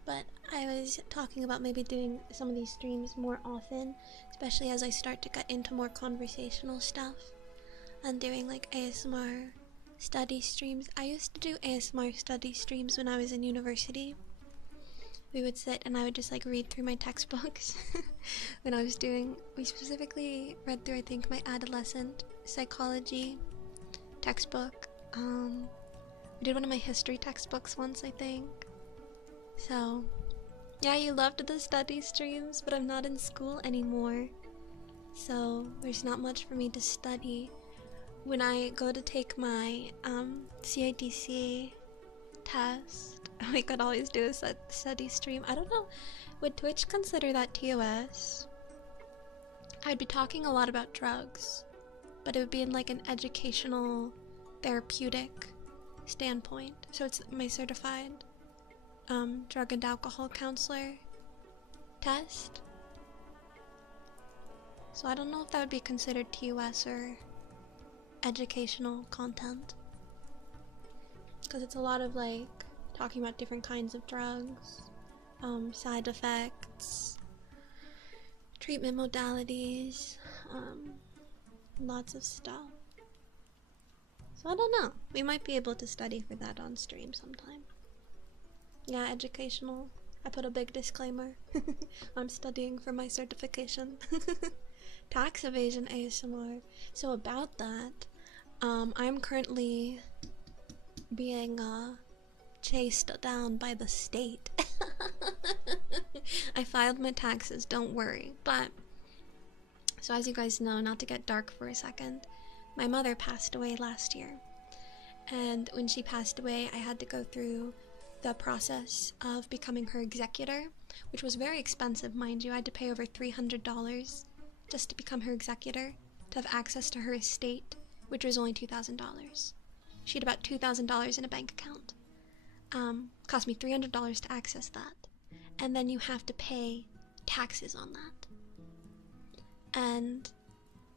But I was talking about maybe doing some of these streams more often, especially as I start to get into more conversational stuff and doing like ASMR study streams. I used to do ASMR study streams when I was in university. We would sit and I would just like read through my textbooks. When I was doing, we specifically read through, I think, my adolescent psychology textbook. We did one of my history textbooks once, I think. So, yeah, you loved the study streams, but I'm not in school anymore. So, there's not much for me to study. When I go to take my CIDC test, we could always do a study stream. I don't know, would Twitch consider that TOS? I'd be talking a lot about drugs, but it would be in like an educational, therapeutic standpoint. So it's my certified drug and alcohol counselor test. So I don't know if that would be considered TOS or educational content, because it's a lot of like talking about different kinds of drugs side effects, treatment modalities, lots of stuff. So I don't know. We might be able to study for that on stream sometime. Yeah, educational. I put a big disclaimer. I'm studying for my certification. Tax evasion ASMR. So about that, I'm currently being chased down by the state. I filed my taxes, don't worry. But, so as you guys know, not to get dark for a second, my mother passed away last year. And when she passed away, I had to go through the process of becoming her executor, which was very expensive, mind you. I had to pay over $300 just to become her executor, to have access to her estate, which was only $2,000. She had about $2,000 in a bank account. Cost me $300 to access that. And then you have to pay taxes on that. And,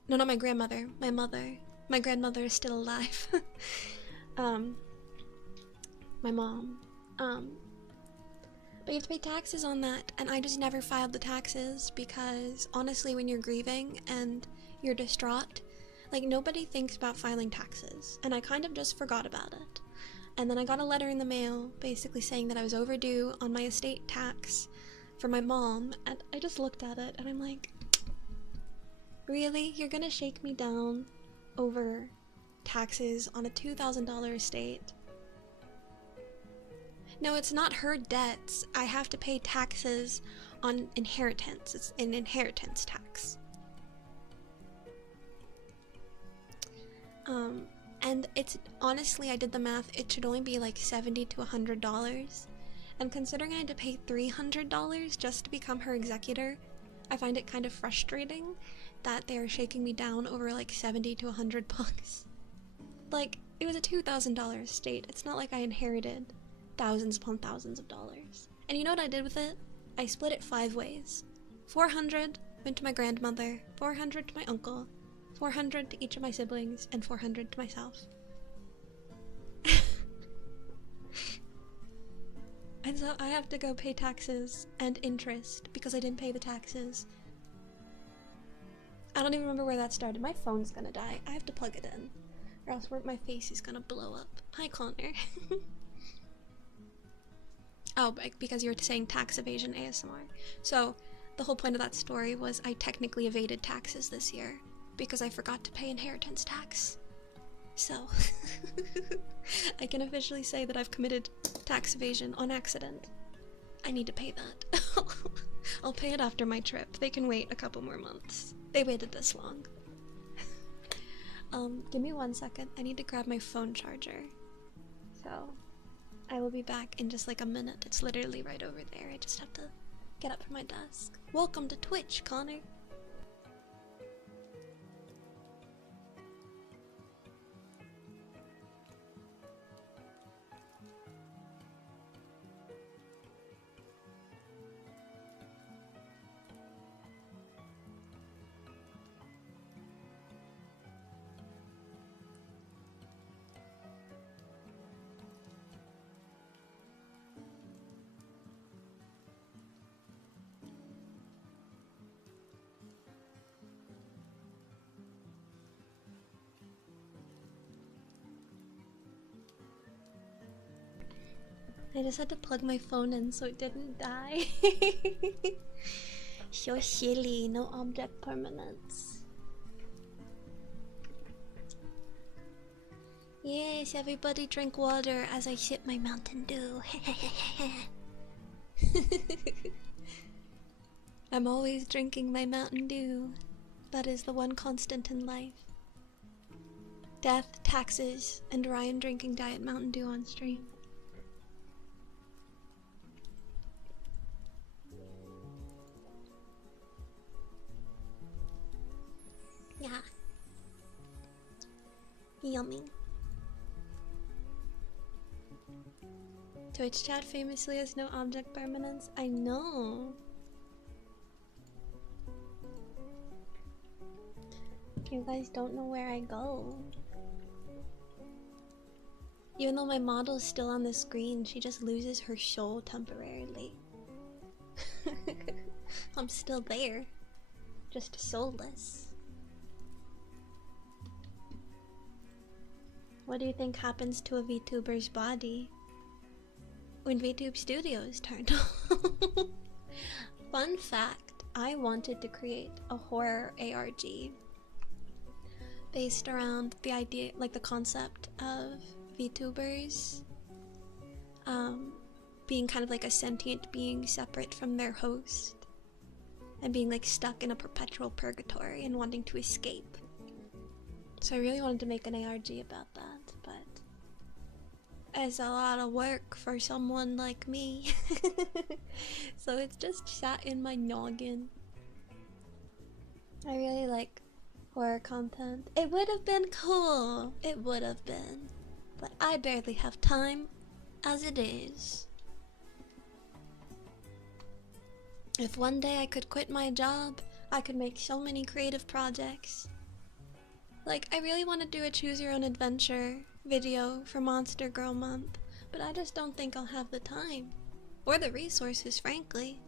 no, not my grandmother, my mother. My grandmother is still alive. My mom. But you have to pay taxes on that, and I just never filed the taxes because, honestly, when you're grieving and you're distraught, like, nobody thinks about filing taxes, and I kind of just forgot about it. And then I got a letter in the mail basically saying that I was overdue on my estate tax for my mom, and I just looked at it and I'm like, really? You're gonna shake me down over taxes on a $2,000 estate? No, it's not her debts. I have to pay taxes on inheritance. It's an inheritance tax. And it's, honestly, I did the math, it should only be like $70 to $100. And considering I had to pay $300 just to become her executor, I find it kind of frustrating that they're shaking me down over like 70 to 100 bucks. Like, it was a $2,000 estate. It's not like I inherited thousands upon thousands of dollars. And you know what I did with it? I split it 5 ways. 400 went to my grandmother, 400 to my uncle, 400 to each of my siblings, and 400 to myself. And so I have to go pay taxes and interest because I didn't pay the taxes. I don't even remember where that started. My phone's gonna die. I have to plug it in, or else my face is gonna blow up. Hi, Connor. Oh, because you were saying tax evasion ASMR. So, the whole point of that story was I technically evaded taxes this year because I forgot to pay inheritance tax. So, I can officially say that I've committed tax evasion on accident. I need to pay that. I'll pay it after my trip. They can wait a couple more months. They waited this long. Give me 1 second. I need to grab my phone charger. So, I will be back in just like a minute. It's literally right over there. I just have to get up from my desk. Welcome to Twitch, Connor. I just had to plug my phone in so it didn't die. So silly, no object permanence. Yes, everybody drink water as I sip my Mountain Dew. I'm always drinking my Mountain Dew. That is the one constant in life. Death, taxes, and Ryan drinking Diet Mountain Dew on stream. Yeah. Yummy. Twitch chat famously has no object permanence. I know. You guys don't know where I go. Even though my model is still on the screen, she just loses her soul temporarily. I'm still there, just soulless. What do you think happens to a VTuber's body when VTube Studios turned on? Fun fact, I wanted to create a horror ARG based around the idea, like the concept of VTubers being kind of like a sentient being separate from their host and being like stuck in a perpetual purgatory and wanting to escape. So I really wanted to make an ARG about that, but it's a lot of work for someone like me. So it's just sat in my noggin. I really like horror content. It would have been cool. It would have been. But I barely have time as it is. If one day I could quit my job, I could make so many creative projects. Like, I really want to do a choose your own adventure video for Monster Girl Month, but I just don't think I'll have the time. Or the resources, frankly.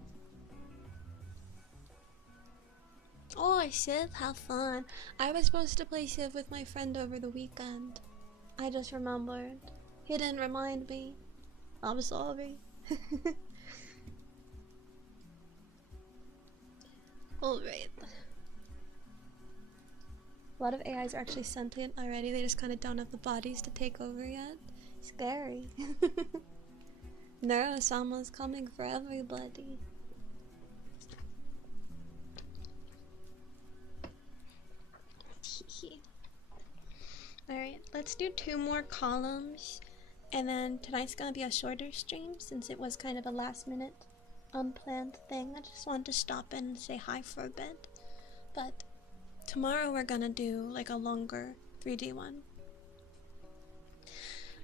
Oh, Civ, have fun. I was supposed to play Civ with my friend over the weekend. I just remembered. He didn't remind me. I'm sorry. Alright. A lot of AIs are actually sentient already, they just kind of don't have the bodies to take over yet. Scary. Neuro-sama's coming for everybody. Alright, let's do 2 more columns, and then tonight's gonna be a shorter stream since it was kind of a last minute unplanned thing. I just wanted to stop in and say hi for a bit. But tomorrow we're gonna do like a longer 3D one.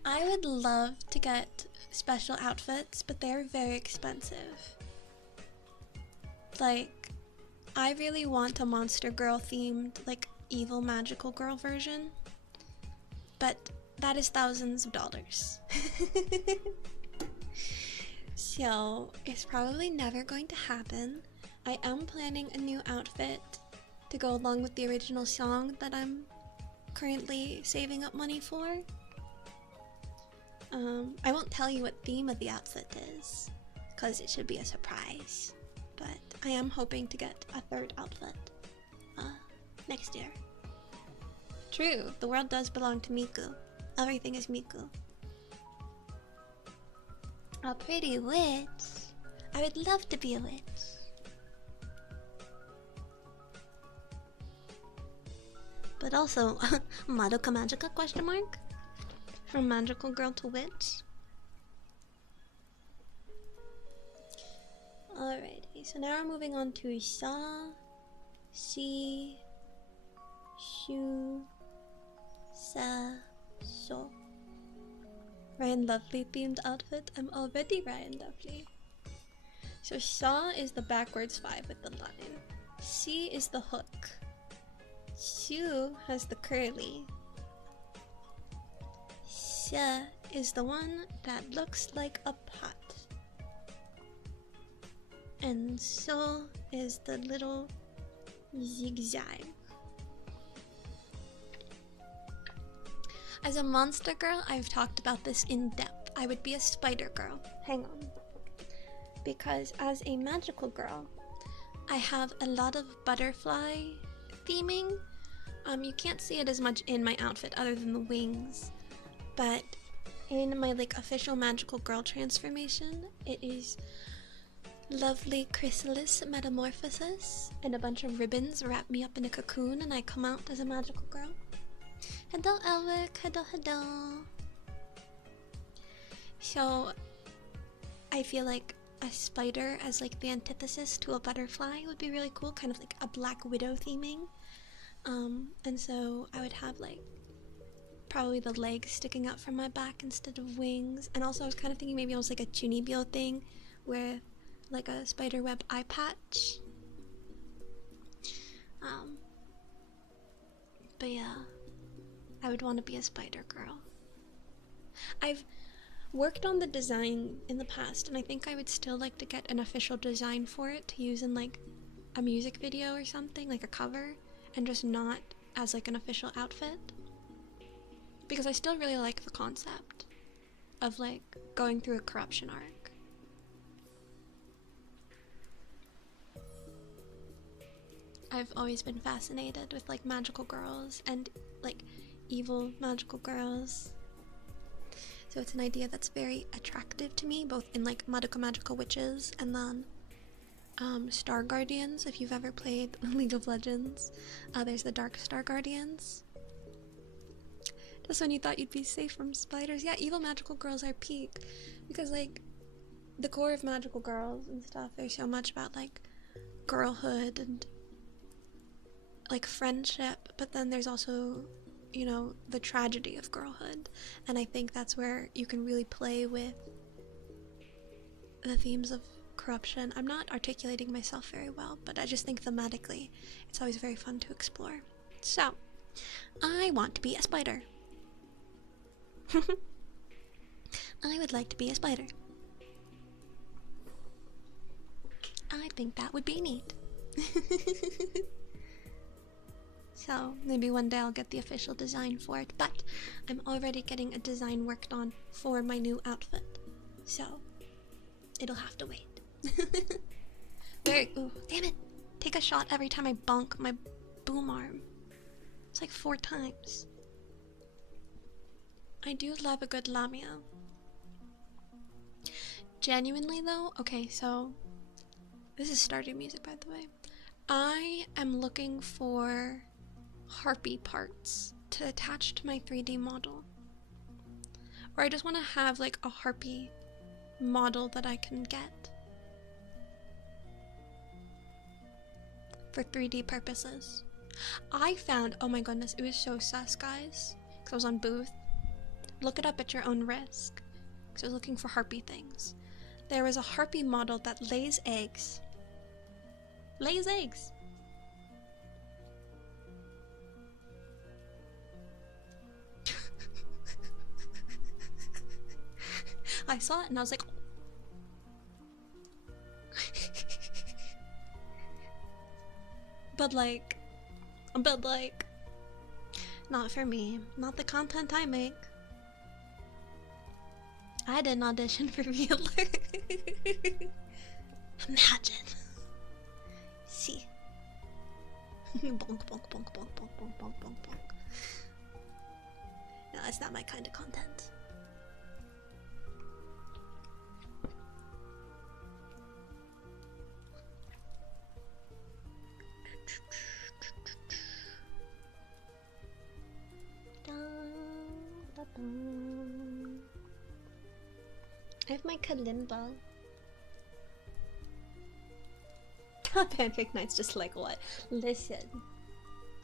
I would love to get special outfits, but they're very expensive. Like, I really want a Monster Girl themed, like, evil magical girl version, but that is thousands of dollars. So it's probably never going to happen. I am planning a new outfit to go along with the original song that I'm currently saving up money for. I won't tell you what theme of the outfit is, because it should be a surprise, but I am hoping to get a 3rd outfit next year. True, the world does belong to Miku. Everything is Miku. A pretty witch. I would love to be a witch. But also, Madoka Magica question mark? From magical girl to witch. Alrighty, so now we're moving on to Sa, Si, Shu, Sa, So. Ryan Lovely themed outfit. I'm already Ryan Lovely. So Sa is the backwards 5 with the line. Si is the hook. Shu has the curly. Sha is the one that looks like a pot. And So is the little zigzag. As a monster girl, I've talked about this in depth. I would be a spider girl. Hang on. Because as a magical girl, I have a lot of butterfly theming. You can't see it as much in my outfit other than the wings. But in my like official magical girl transformation, it is lovely chrysalis metamorphosis and a bunch of ribbons wrap me up in a cocoon and I come out as a magical girl. Hello Elric, hello. So I feel like a spider as like the antithesis to a butterfly would be really cool, kind of like a Black Widow theming. And so I would have like probably the legs sticking out from my back instead of wings. And also I was kind of thinking maybe almost like a Chunibyo thing where like a spider web eye patch. But yeah, I would want to be a spider girl. worked on the design in the past, and I think I would still like to get an official design for it to use in like a music video or something, like a cover, and just not as like an official outfit. Because I still really like the concept of like going through a corruption arc. I've always been fascinated with like magical girls and like evil magical girls. So it's an idea that's very attractive to me, both in like magical witches and then Star Guardians. If you've ever played League of Legends, there's the Dark Star Guardians. Just when you thought you'd be safe from spiders. Yeah, evil magical girls are peak, because like the core of magical girls and stuff, there's so much about like girlhood and like friendship, but then there's also, you know, the tragedy of girlhood, and I think that's where you can really play with the themes of corruption. I'm not articulating myself very well, but I just think thematically it's always very fun to explore. So I want to be a spider. I would like to be a spider. I think that would be neat. So maybe one day I'll get the official design for it, but I'm already getting a design worked on for my new outfit, so it'll have to wait. Ooh, damn it! Take a shot every time I bonk my boom arm. It's like 4 times. I do love a good Lamia. Genuinely though, okay, so this is Stardew music, by the way. I am looking for harpy parts to attach to my 3D model. Or I just want to have like a harpy model that I can get for 3D purposes. I found, oh my goodness, it was so sus, guys, because I was on Booth. Look it up at your own risk, because I was looking for harpy things. There was a harpy model that lays eggs. Lays eggs! I saw it and I was like, but like, not for me, not the content I make. I didn't audition for Vtuber. Imagine. See. Bonk, bonk, bonk, bonk, bonk, bonk, bonk, bonk, bonk. No, that's not my kind of content. I have my kalimba. Pancake Knight's just like, what? Listen,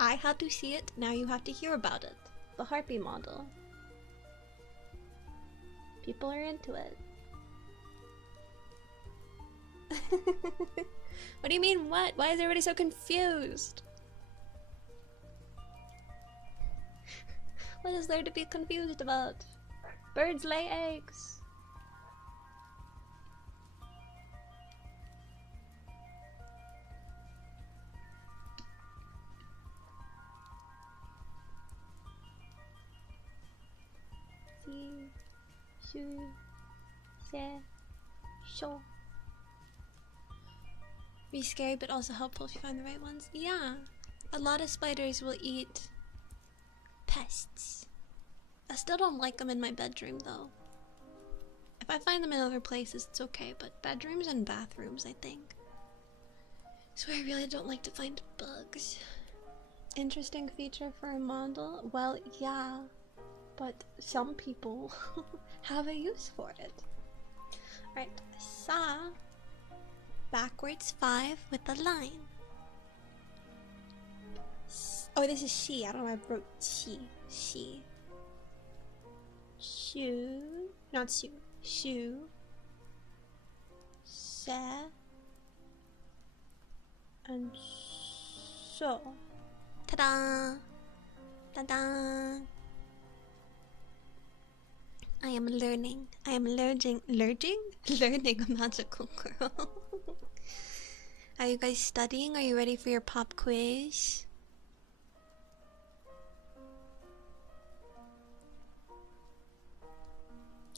I had to see it, now you have to hear about it. The harpy model. People are into it. What do you mean, what? Why is everybody so confused? What is there to be confused about? Birds lay eggs. Be scary but also helpful if you find the right ones. Yeah, a lot of spiders will eat pests. I still don't like them in my bedroom though. If I find them in other places it's okay, but bedrooms and bathrooms, I think, is where I really don't like to find bugs. Interesting feature for a model? Well, yeah, but some people have a use for it. Right, sa, backwards 5 with a line. Oh, this is she. I don't know why I wrote she. She. Shoe. Not shoe. Shoe. Se. And so. Ta-da! Ta-da! I am learning. I am learning a magical girl. Are you guys studying? Are you ready for your pop quiz?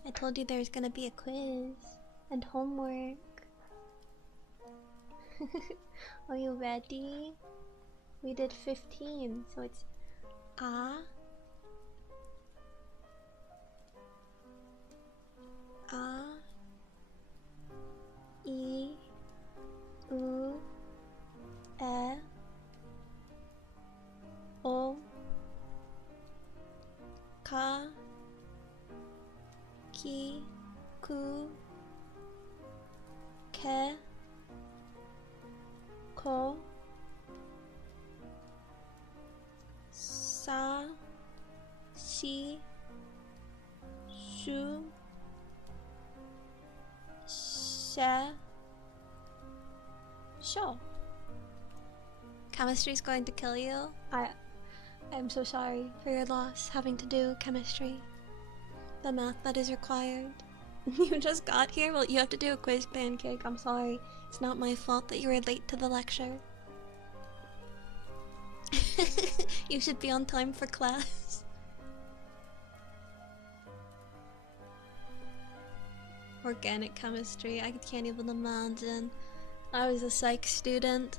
I told you there's gonna be a quiz and homework. Are you ready? We did 15, so it's A, I, U, E, O, Ka, Ki, Ku, Ke, Ko, Sa, Si, Shu, She, Sho. Chemistry is going to kill you. I'm so sorry for your loss having to do chemistry. The math that is required. You just got here? Well, you have to do a quiz, Pancake. I'm sorry. It's not my fault that you were late to the lecture. You should be on time for class. Organic chemistry, I can't even imagine. I was a psych student.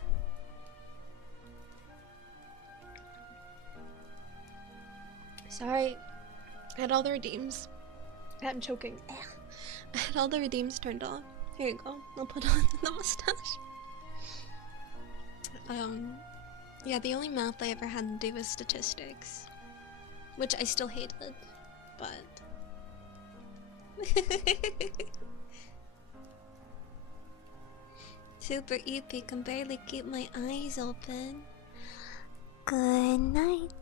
Sorry, I had all the redeems. I'm choking. I had all the redeems turned off. Here you go. I'll put on the mustache. Yeah, the only math I ever had to do was statistics, which I still hated, but super eepy, can barely keep my eyes open. Good night.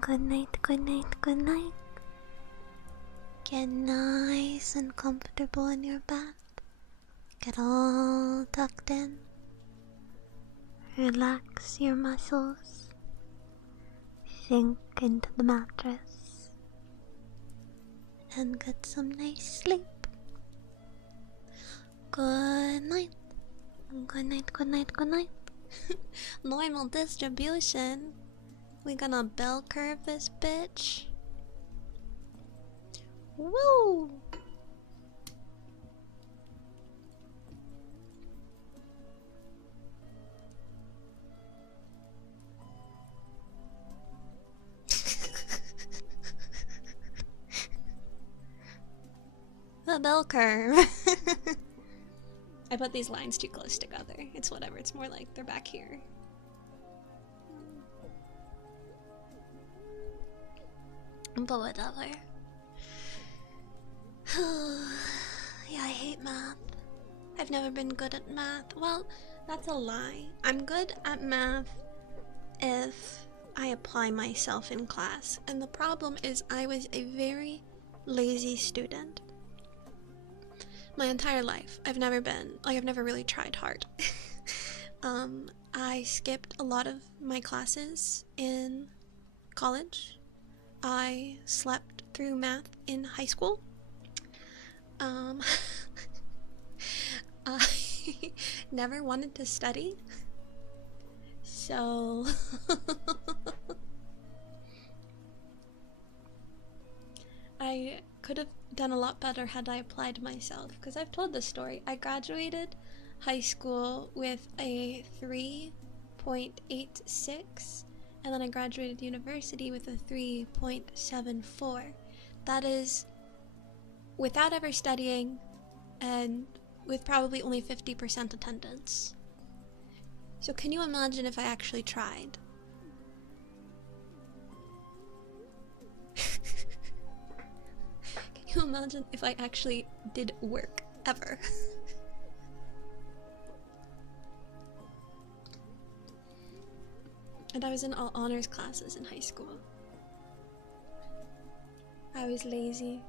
Good night, good night, good night. Get nice and comfortable in your bed. Get all tucked in. Relax your muscles. Sink into the mattress. And get some nice sleep. Good night. Good night, good night, good night. Normal distribution. We gonna bell curve this bitch. Woo! The bell curve. I put these lines too close together. It's whatever. It's more like they're back here. But whatever. Yeah, I hate math. I've never been good at math. Well, that's a lie. I'm good at math if I apply myself in class. And the problem is I was a very lazy student. My entire life. I've never really tried hard. I skipped a lot of my classes in college. I slept through math in high school. I never wanted to study. So I could have done a lot better had I applied myself, because I've told this story. I graduated high school with a 3.86, and then I graduated university with a 3.74. That is without ever studying and with probably only 50% attendance. So can you imagine if I actually tried? Can you imagine if I actually did work ever? And I was in all honors classes in high school. I was lazy.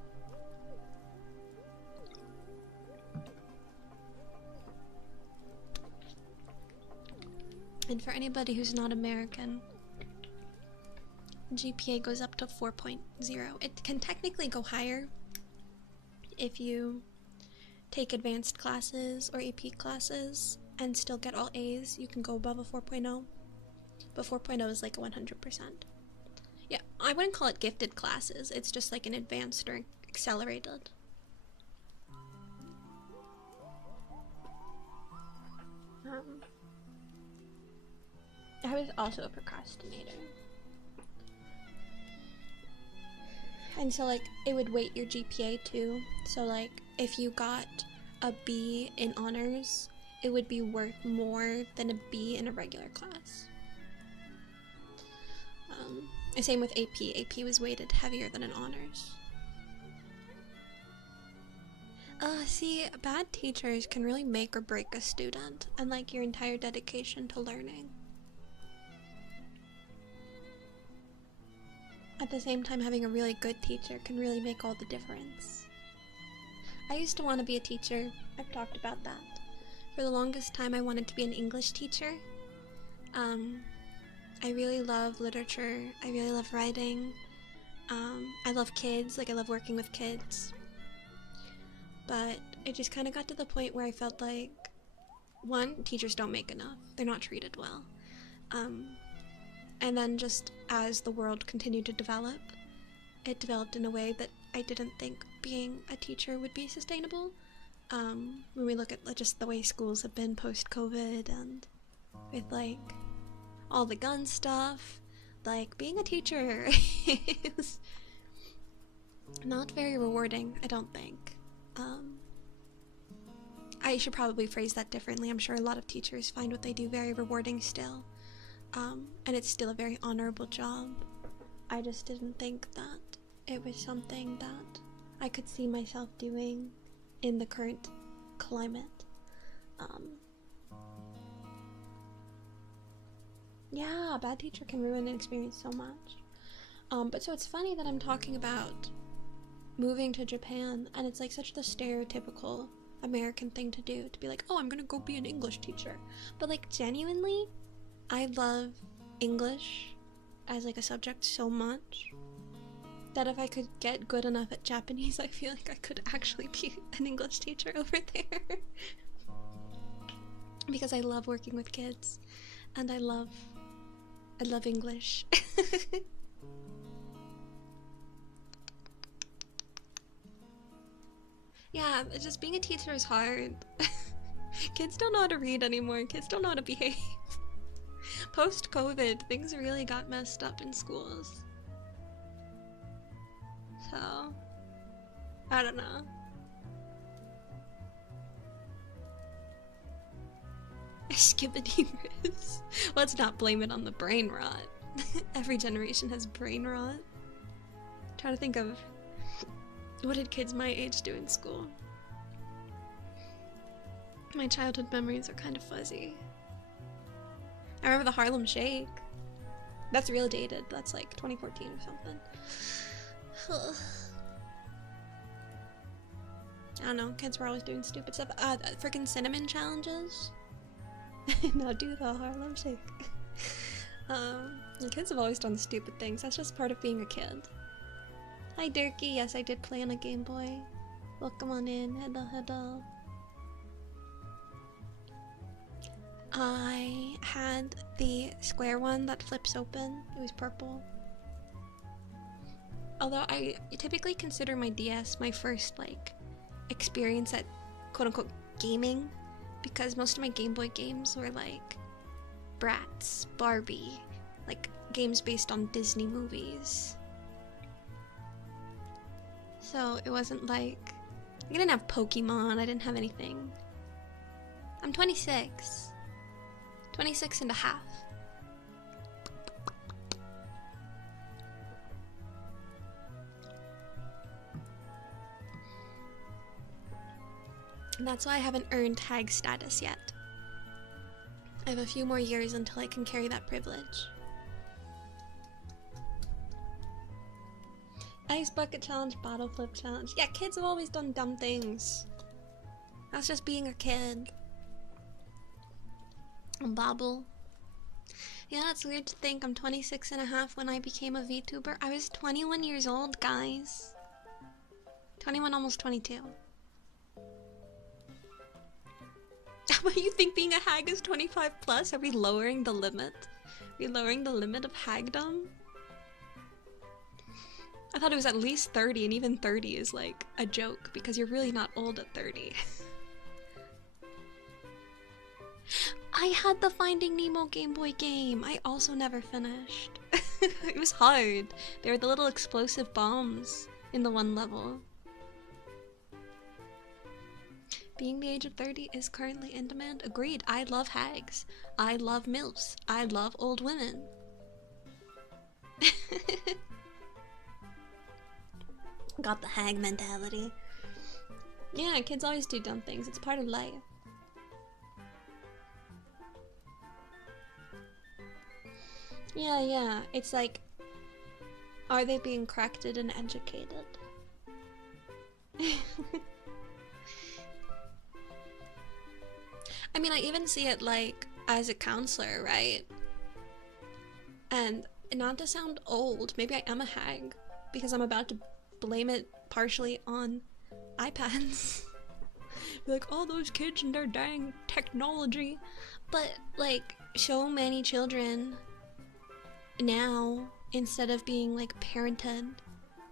And for anybody who's not American, GPA goes up to 4.0. It can technically go higher, if you take advanced classes or AP classes and still get all A's, you can go above a 4.0. But 4.0 is like a 100%. Yeah, I wouldn't call it gifted classes. It's just like an advanced or accelerated. I was also a procrastinator. And so like it would weight your GPA too. So like if you got a B in honors, it would be worth more than a B in a regular class. And same with AP. AP was weighted heavier than an honors. See, bad teachers can really make or break a student and like your entire dedication to learning. At the same time, having a really good teacher can really make all the difference. I used to want to be a teacher. I've talked about that. For the longest time, I wanted to be an English teacher. I really love literature. I really love writing. I love kids. Like, I love working with kids. But it just kind of got to the point where I felt like, one, teachers don't make enough. They're not treated well. And then just as the world continued to develop, it developed in a way that I didn't think being a teacher would be sustainable. When we look at just the way schools have been post-COVID and with like all the gun stuff, like being a teacher is not very rewarding, I don't think. I should probably phrase that differently. I'm sure a lot of teachers find what they do very rewarding still. And it's still a very honorable job. I just didn't think that it was something that I could see myself doing in the current climate. Yeah, a bad teacher can ruin an experience so much. But so it's funny that I'm talking about moving to Japan, and it's like such the stereotypical American thing to do, to be like, oh, I'm gonna go be an English teacher. But like, genuinely, I love English as like a subject so much that if I could get good enough at Japanese, I feel like I could actually be an English teacher over there. Because I love working with kids and I love English. Yeah, just being a teacher is hard. Kids don't know how to read anymore. Kids don't know how to behave. Post-COVID, things really got messed up in schools. So, I don't know. Skibbity Riz. Let's not blame it on the brain rot. Every generation has brain rot. Trying to think of what did kids my age do in school. My childhood memories are kind of fuzzy. I remember the Harlem Shake. That's real dated. That's like 2014 or something. I don't know. Kids were always doing stupid stuff. Freaking cinnamon challenges. Now do the Harlem Shake. The kids have always done stupid things. That's just part of being a kid. Hi, Durkee. Yes, I did play on a Game Boy. Welcome on in. Hello, hello. I had the square one that flips open. It was purple. Although I typically consider my DS my first, like, experience at quote-unquote gaming, because most of my Game Boy games were, like, Bratz, Barbie, like, games based on Disney movies. So it wasn't like... I didn't have Pokemon, I didn't have anything. I'm 26. 26 and a half. And that's why I haven't earned hag status yet. I have a few more years until I can carry that privilege. Ice bucket challenge, bottle flip challenge. Yeah, kids have always done dumb things. That's just being a kid. Bobble. Yeah, it's weird to think I'm 26 and a half when I became a VTuber. I was 21 years old, guys. 21, almost 22. What, you think being a hag is 25 plus? Are we lowering the limit? Are we lowering the limit of hagdom? I thought it was at least 30, and even 30 is like a joke because you're really not old at 30. I had the Finding Nemo Game Boy game. I also never finished. It was hard. There were the little explosive bombs in the one level. Being the age of 30 is currently in demand. Agreed. I love hags. I love MILFs. I love old women. Got the hag mentality. Yeah, kids always do dumb things. It's part of life. Yeah. It's like, are they being corrected and educated? I mean, I even see it like as a counselor, right? And not to sound old, maybe I am a hag because I'm about to blame it partially on iPads. Be like, oh, those kids and their dang technology. But like, so many children now, instead of being like parented,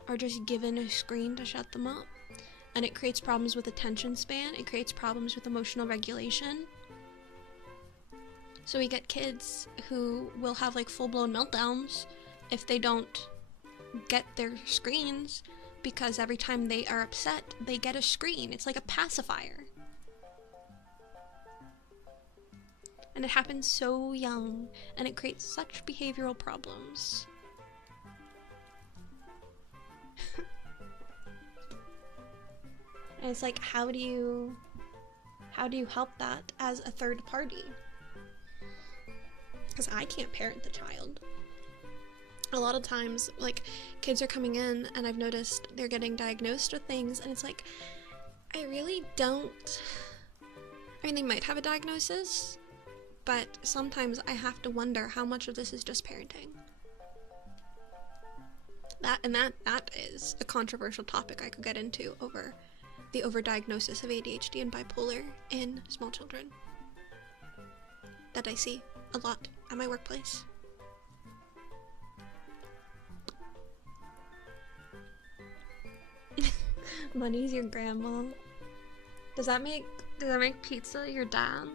are just given a screen to shut them up. And it creates problems with attention span, it creates problems with emotional regulation. So we get kids who will have like full-blown meltdowns if they don't get their screens, because every time they are upset, they get a screen. It's like a pacifier. And it happens so young, and it creates such behavioral problems. And it's like, how do you help that as a third party? Because I can't parent the child. A lot of times, like, kids are coming in and I've noticed they're getting diagnosed with things, and it's like, I really don't... I mean, they might have a diagnosis, but sometimes I have to wonder how much of this is just parenting. That is a controversial topic I could get into over the overdiagnosis of ADHD and bipolar in small children that I see a lot at my workplace. Money's your grandma. Does that make pizza your dad?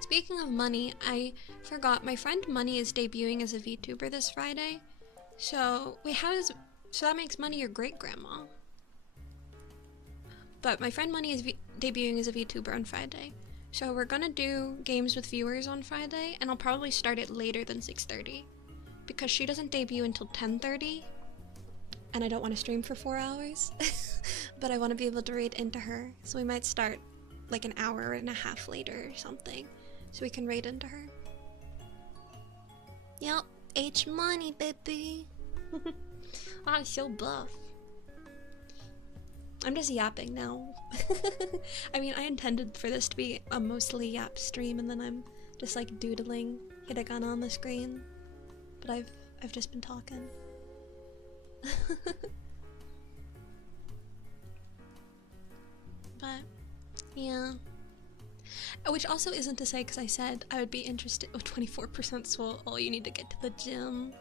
Speaking of money, I forgot my friend Money is debuting as a VTuber this Friday. So that makes Money your great grandma. But my friend Money is debuting as a VTuber on Friday. So we're gonna do games with viewers on Friday, and I'll probably start it later than 6:30. Because she doesn't debut until 10:30, and I don't want to stream for 4 hours. But I want to be able to raid into her, so we might start like an hour and a half later or something, so we can raid into her. Yep, H Money, baby. I'm so buff. I'm just yapping now. I mean, I intended for this to be a mostly yap stream, and then I'm just like doodling hiragana on the screen. But I've just been talking. But yeah. Which also isn't to say, because I said I would be interested. Oh, 24% swole. Oh, you need to get to the gym.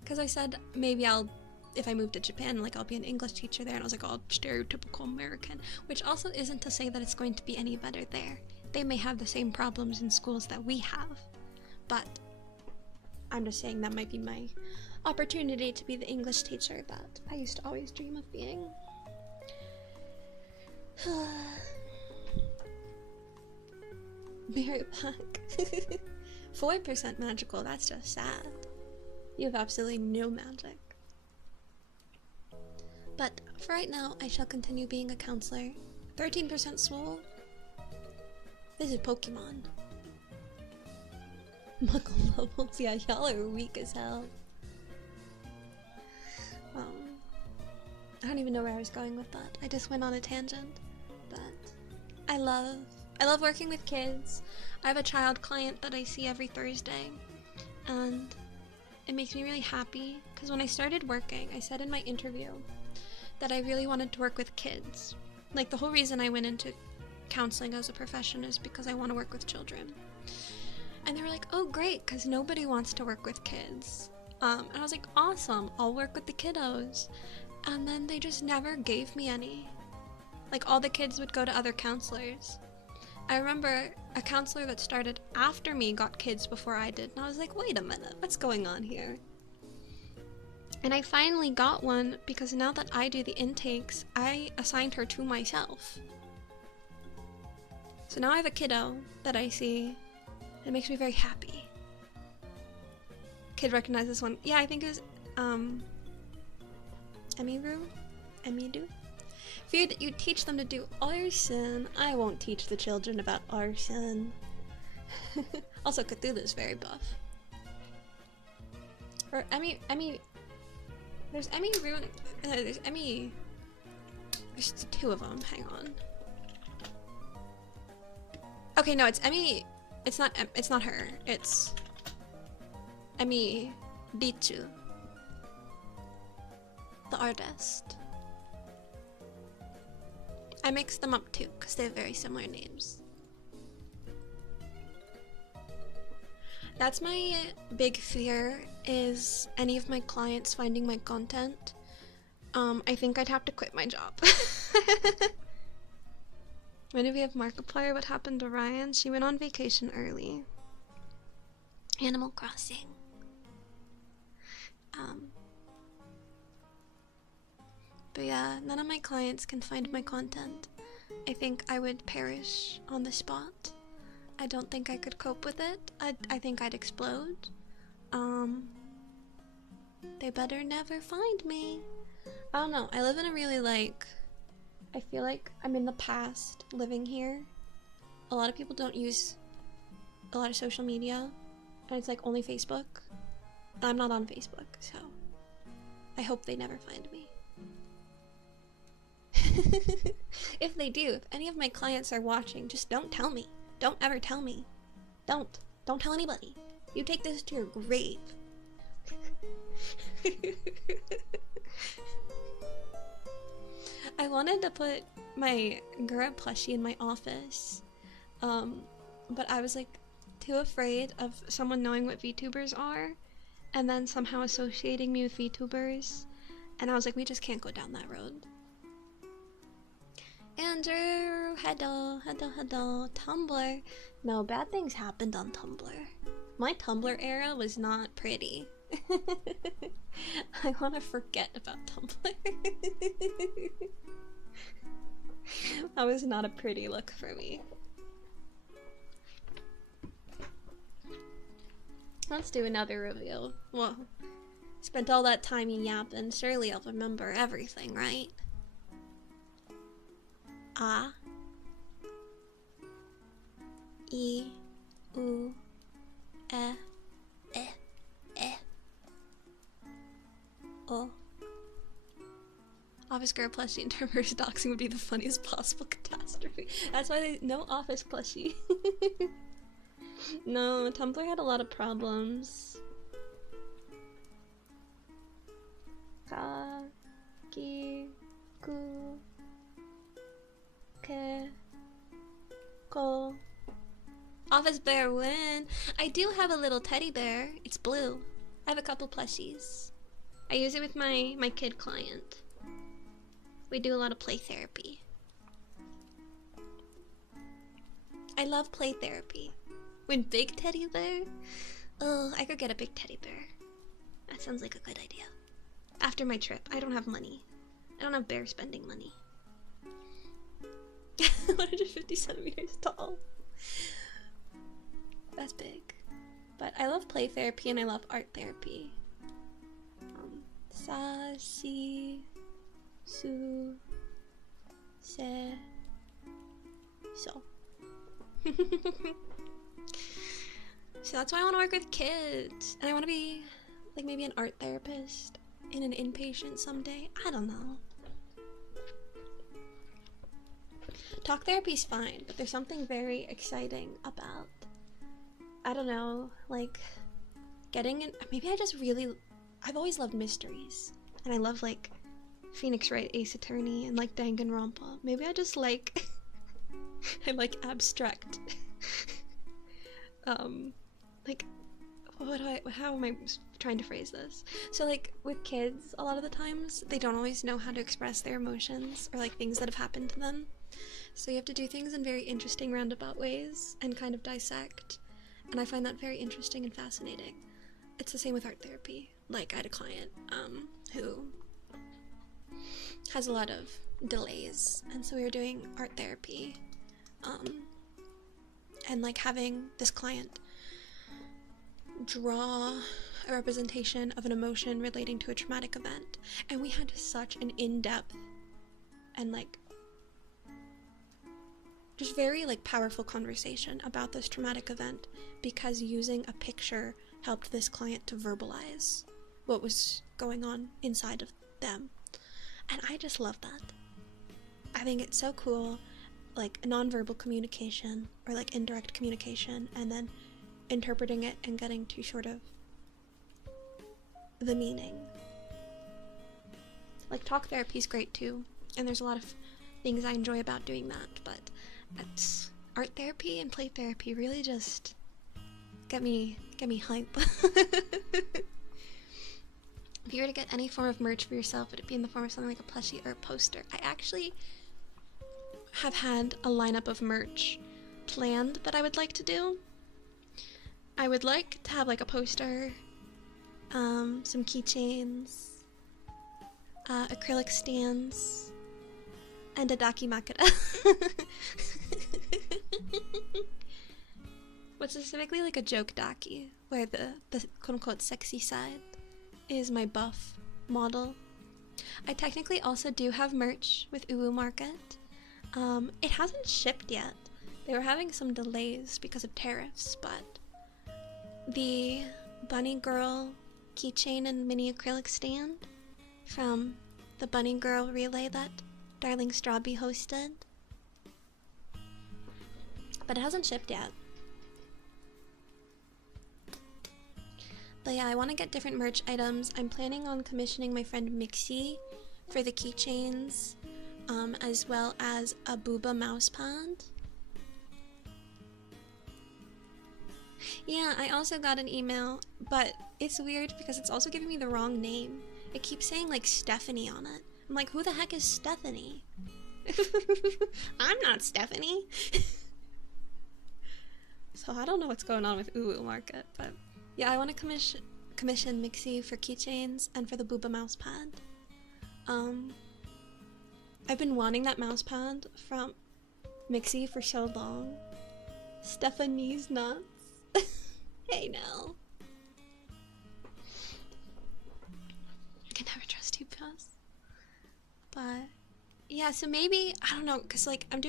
Because I said maybe if I move to Japan, like, I'll be an English teacher there, and I was like, oh, stereotypical American. Which also isn't to say that it's going to be any better there. They may have the same problems in schools that we have, but I'm just saying that might be my opportunity to be the English teacher that I used to always dream of being. Mary Pack. 4% magical, that's just sad. You have absolutely no magic. But for right now, I shall continue being a counselor. 13% swole. This is Pokemon. Muggle levels, yeah, y'all are weak as hell. I don't even know where I was going with that. I just went on a tangent. But I love working with kids. I have a child client that I see every Thursday, and it makes me really happy because when I started working, I said in my interview that I really wanted to work with kids. Like, the whole reason I went into counseling as a profession is because I want to work with children. And they were like, oh great, because nobody wants to work with kids. And I was like, awesome, I'll work with the kiddos. And then they just never gave me any. Like, all the kids would go to other counselors. I remember a counselor that started after me got kids before I did, and I was like, wait a minute, what's going on here? And I finally got one because now that I do the intakes, I assigned her to myself. So now I have a kiddo that I see, and it makes me very happy. Kid recognized this one. Yeah, I think it was, Emiru? Fear that you teach them to do arson. I won't teach the children about arson. Also, Cthulhu is very buff. Or there's Emiru, there's Emmy, there's two of them, hang on. Okay, no, it's Emmy, it's not her, it's Emmy Dichu, the artist. I mixed them up too, because they have very similar names. That's my big fear, is any of my clients finding my content. I think I'd have to quit my job. When did we have Markiplier? What happened to Ryan? She went on vacation early. Animal Crossing. But yeah, none of my clients can find my content. I think I would perish on the spot. I don't think I could cope with it. I think I'd explode. They better never find me. I don't know. I live in a really, like, I feel like I'm in the past living here. A lot of people don't use a lot of social media, and it's like only Facebook. I'm not on Facebook, so I hope they never find me. If they do, if any of my clients are watching, just don't tell me. Don't ever tell me. Don't tell anybody. You take this to your grave. I wanted to put my Gura plushie in my office, but I was like too afraid of someone knowing what VTubers are and then somehow associating me with VTubers, and I was like, we just can't go down that road. Andrew, hello. Tumblr. No, bad things happened on Tumblr. My Tumblr era was not pretty. I want to forget about Tumblr. That was not a pretty look for me. Let's do another review. Well, spent all that time yapping, surely I'll remember everything, right? A I U E E O. Office girl plushie and reverse doxing would be the funniest possible catastrophe. That's why they no office plushie. No, Tumblr had a lot of problems. Ka ki ku ke ko. Office bear win. I do have a little teddy bear. It's blue. I have a couple plushies. I use it with my kid client. We do a lot of play therapy. I love play therapy. When big teddy bear? Oh, I could get a big teddy bear. That sounds like a good idea. After my trip, I don't have money. I don't have bear spending money. 150 centimeters tall. That's big. But I love play therapy and I love art therapy. Sa, si, su, se, so. So that's why I want to work with kids. And I want to be like maybe an art therapist in an inpatient someday. I don't know. Talk therapy's fine, but there's something very exciting about, I don't know, like getting in, maybe I just really, I've always loved mysteries, and I love like Phoenix Wright Ace Attorney and like Danganronpa. Maybe I just like I like abstract like how am I trying to phrase this? So like with kids, a lot of the times they don't always know how to express their emotions or like things that have happened to them, so you have to do things in very interesting roundabout ways and kind of dissect, and I find that very interesting and fascinating. It's the same with art therapy. Like, I had a client who has a lot of delays, and so we were doing art therapy, and like having this client draw a representation of an emotion relating to a traumatic event, and we had such an in-depth and like just very like powerful conversation about this traumatic event, because using a picture helped this client to verbalize what was going on inside of them. And I just love that. I think it's so cool, like nonverbal communication or like indirect communication, and then interpreting it and getting to sort of the meaning. Like talk therapy is great too, and there's a lot of things I enjoy about doing that, but it's art therapy and play therapy really just get me hype. If you were to get any form of merch for yourself, would it be in the form of something like a plushie or a poster? I actually have had a lineup of merch planned that I would like to do. I would like to have like a poster, some keychains, acrylic stands, and a dakimakura. But specifically like a joke daki, where the quote-unquote sexy side is my buff model. I technically also do have merch with Uwu Market. It hasn't shipped yet. They were having some delays because of tariffs, but the bunny girl keychain and mini acrylic stand from the bunny girl relay that Darling Strawby hosted, but it hasn't shipped yet. But yeah, I want to get different merch items. I'm planning on commissioning my friend Mixie for the keychains, as well as a booba mousepad. Yeah, I also got an email, but it's weird because it's also giving me the wrong name. It keeps saying like Stephanie on it. I'm like, who the heck is Stephanie? I'm not Stephanie. So I don't know what's going on with Uwu Market, but yeah, I want to commission Mixie for keychains and for the booba mousepad. I've been wanting that mousepad from Mixie for so long. Stephanie's nuts. Hey now. I can never trust you, Puss. But yeah, so maybe, I don't know, because like I'm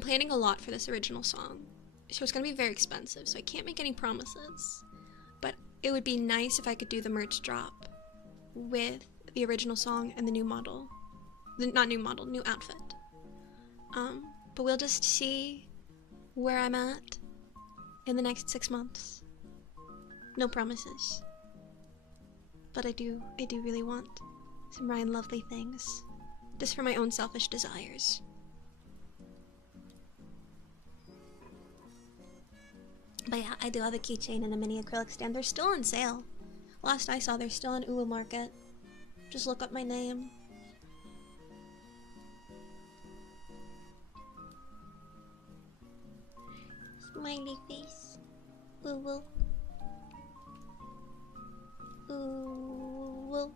planning a lot for this original song, so it's gonna be very expensive, so I can't make any promises, but it would be nice if I could do the merch drop with the original song and the new model. Not new model, new outfit. But we'll just see where I'm at in the next 6 months. No promises. But I do really want some Ryan Lovely things. Just for my own selfish desires. But yeah, I do have a keychain and a mini acrylic stand. They're still on sale. Last I saw, they're still on Uwu Market. Just look up my name. Smiley face. Uwu. Uwu.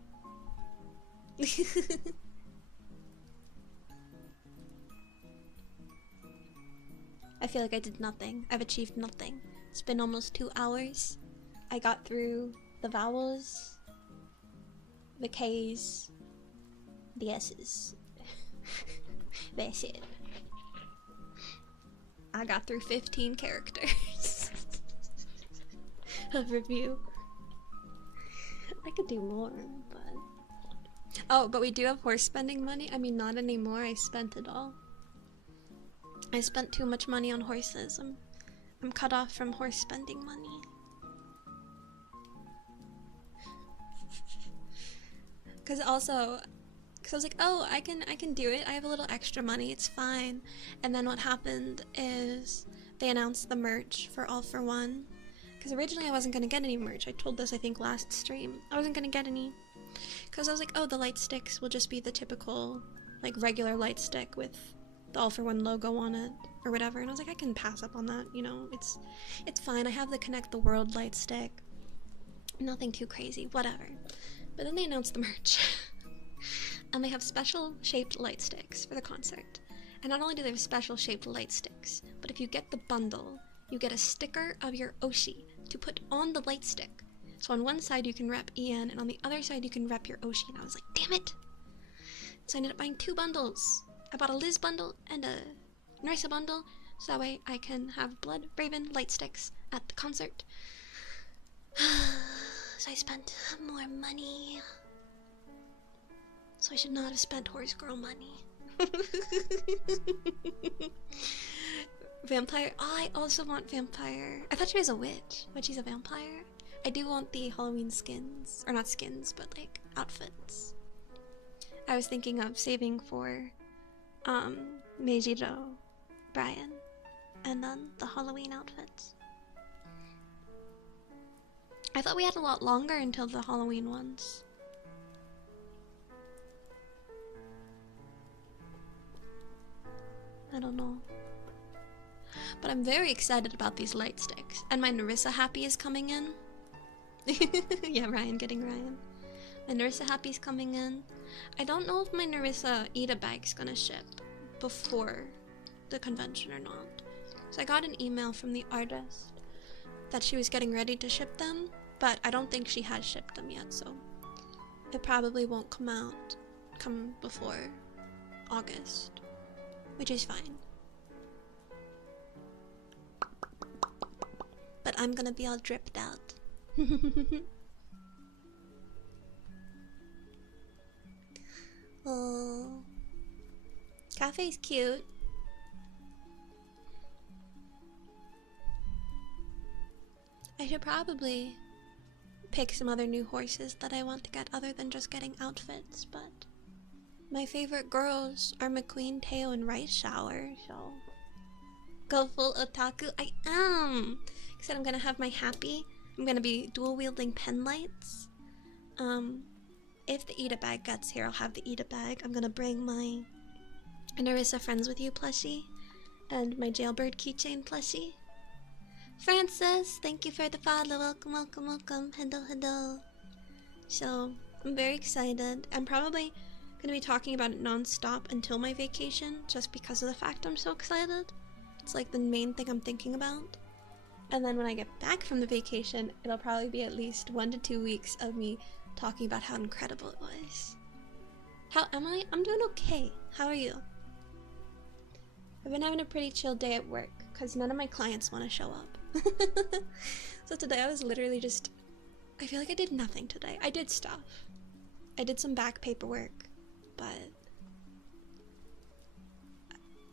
I feel like I did nothing. I've achieved nothing. It's been almost 2 hours. I got through the vowels, the K's, the S's. That's it. I got through 15 characters of review. I could do more, but... Oh, but we do have horse spending money. I mean, not anymore. I spent it all. I spent too much money on horses. I'm cut off from horse spending money. Because I was like, oh, I can do it. I have a little extra money. It's fine. And then what happened is they announced the merch for All for One. Because originally I wasn't going to get any merch. I told this, I think, last stream. I wasn't going to get any. Because I was like, oh, the light sticks will just be the typical, like, regular light stick with the All for One logo on it. Or whatever. And I was like, I can pass up on that, you know. It's fine. I have the Connect the World light stick. Nothing too crazy. Whatever. But then they announced the merch. And they have special shaped light sticks for the concert. And not only do they have special shaped light sticks, but if you get the bundle, you get a sticker of your Oshi to put on the light stick. So on one side you can rep Ian, and on the other side you can rep your Oshi. And I was like, damn it! So I ended up buying 2 bundles. I bought a Liz bundle and a Narissa bundle, so that way I can have Blood Raven light sticks at the concert. So I spent more money. So I should not have spent horse girl money. Vampire. Oh, I also want vampire. I thought she was a witch, but she's a vampire. I do want the Halloween skins. Or not skins, but like outfits. I was thinking of saving for Meijiro, Brian, and then the Halloween outfits. I thought we had a lot longer until the Halloween ones. I don't know. But I'm very excited about these light sticks. And my Narissa Happy is coming in. Yeah, Ryan getting Ryan. My Narissa Happy's coming in. I don't know if my Narissa Ida bag's gonna ship before the convention or not. So I got an email from the artist that she was getting ready to ship them, but I don't think she has shipped them yet, so it probably won't come before August. Which is fine. But I'm gonna be all dripped out. Oh, Cafe's cute. I should probably pick some other new horses that I want to get other than just getting outfits, but my favorite girls are McQueen, Teo, and Rice Shower, so go full otaku. I am! Except I'm gonna have my happy. I'm gonna be dual-wielding pen lights. If the Ida bag gets here, I'll have the Ida bag. I'm gonna bring my Narissa Friends With You plushie and my Jailbird keychain plushie. Francis, thank you for the follow. Welcome, welcome, welcome. Hello, hello. So, I'm very excited. I'm probably gonna be talking about it non-stop until my vacation, just because of the fact I'm so excited. It's like the main thing I'm thinking about. And then when I get back from the vacation, it'll probably be at least 1 to 2 weeks of me talking about how incredible it was. How am I? I'm doing okay. How are you? I've been having a pretty chill day at work, because none of my clients want to show up. So today I was literally just... I feel like I did nothing today. I did stuff. I did some back paperwork, but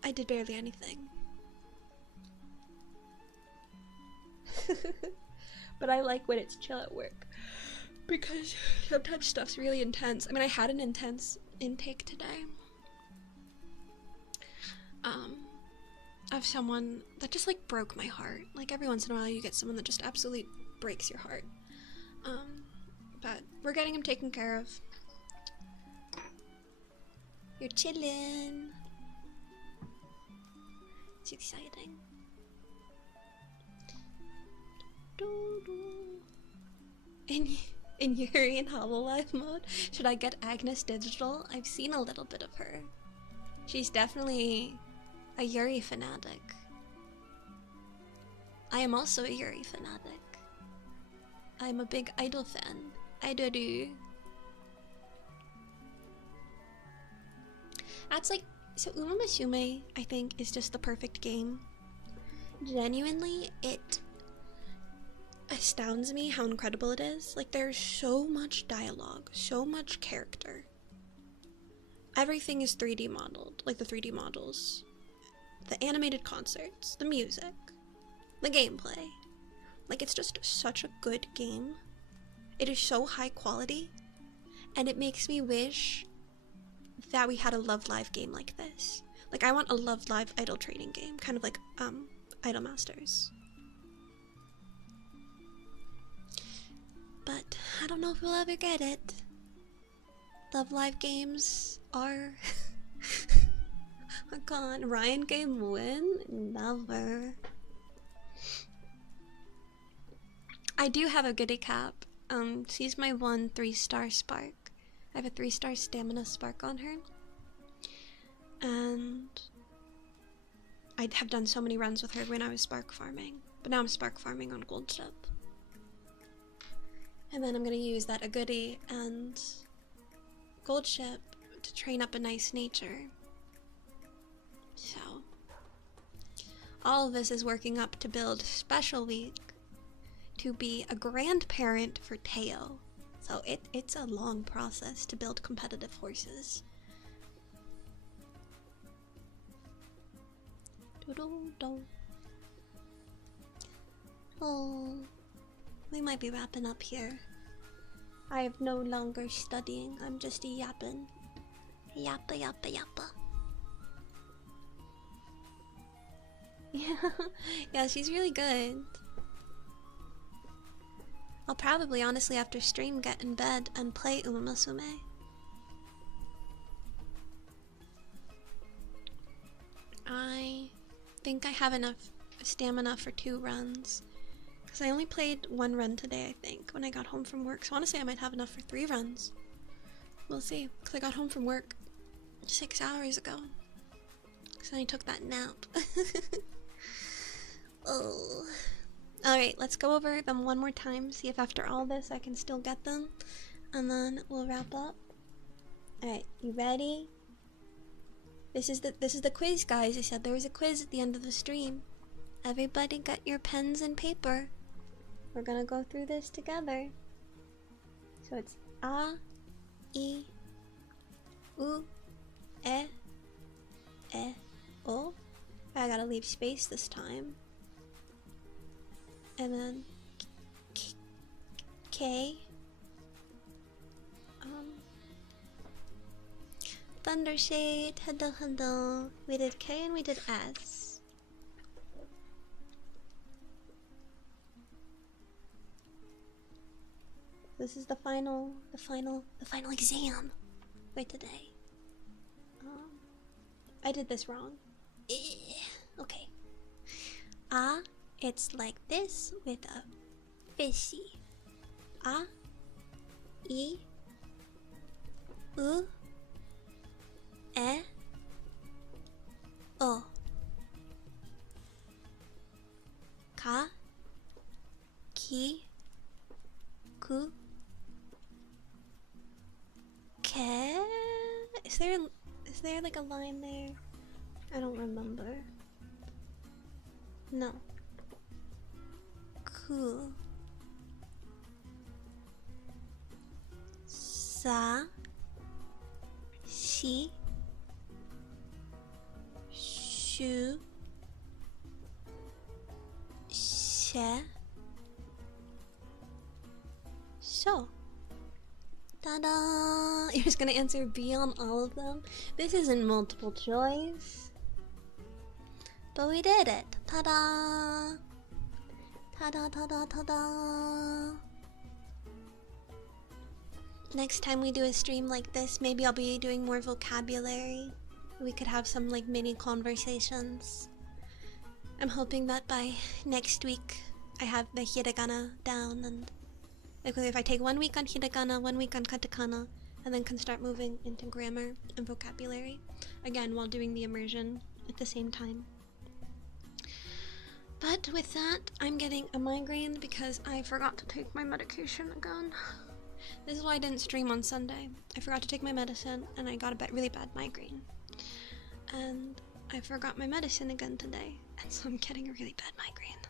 I did barely anything. But I like when it's chill at work, because sometimes stuff's really intense. I mean, I had an intense intake today. Of someone that just like broke my heart. Like every once in a while you get someone that just absolutely breaks your heart. But we're getting him taken care of. You're chillin'. It's exciting. In Yuri in Hololive mode, should I get Agnes Digital? I've seen a little bit of her. She's definitely a Yuri fanatic. I am also a Yuri fanatic. I'm a big Idol fan. Idol. That's like, so Uma Musume, I think, is just the perfect game. Genuinely, it astounds me how incredible it is. Like, there's so much dialogue, so much character. Everything is 3D modeled, like the 3D models. The animated concerts, the music, the gameplay. Like, it's just such a good game. It is so high quality, And it makes me wish that we had a Love Live game like this. Like, I want a Love Live idol training game, kind of like Idol Masters. But I don't know if we'll ever get it. Love Live games are gone. Ryan game win? Never. I do have a goodie cap. She's my 1 3-star spark. I have a 3-star stamina spark on her. And I have done so many runs with her when I was spark farming. But now I'm spark farming on gold ship. And then I'm gonna use that Agudi and gold ship to train up a nice nature. So all of this is working up to build Special Week to be a grandparent for Teo. So it's a long process to build competitive horses. Oh, we might be wrapping up here. I am no longer studying, I'm just yapping. Yappa yappa yappa. Yeah, she's really good. I'll probably, honestly, after stream, get in bed and play Umasume. I think I have enough stamina for 2 runs. Because I only played 1 run today, I think, when I got home from work. So honestly, I might have enough for 3 runs. We'll see. Because I got home from work 6 hours ago. So I took that nap. Oh. Alright, let's go over them one more time. See if after all this I can still get them. And then we'll wrap up. Alright, you ready? This is the quiz, guys. I said there was a quiz at the end of the stream. Everybody get your pens and paper. We're gonna go through this together. So it's A, I, U, E, O. I gotta leave space this time. And then K. Thundershade, hello. We did K and we did S. This is the final exam for today. I did this wrong. Okay. It's like this with a fishy. A, I, U, E, O. Ka, ki, ku, ke. Is there like a line there? I don't remember. No. Ku, sa, shi, shu, she, so. Ta-da! You're just gonna answer B on all of them? This isn't multiple choice. But we did it! Ta-da! Ta-da, ta-da, ta-da! Next time we do a stream like this, maybe I'll be doing more vocabulary. We could have some like mini conversations. I'm hoping that by next week I have the hiragana down, and like if I take 1 week on hiragana, 1 week on katakana, and then can start moving into grammar and vocabulary again while doing the immersion at the same time. But with that, I'm getting a migraine because I forgot to take my medication again. This is why I didn't stream on Sunday. I forgot to take my medicine and I got a really bad migraine. And I forgot my medicine again today, and so I'm getting a really bad migraine.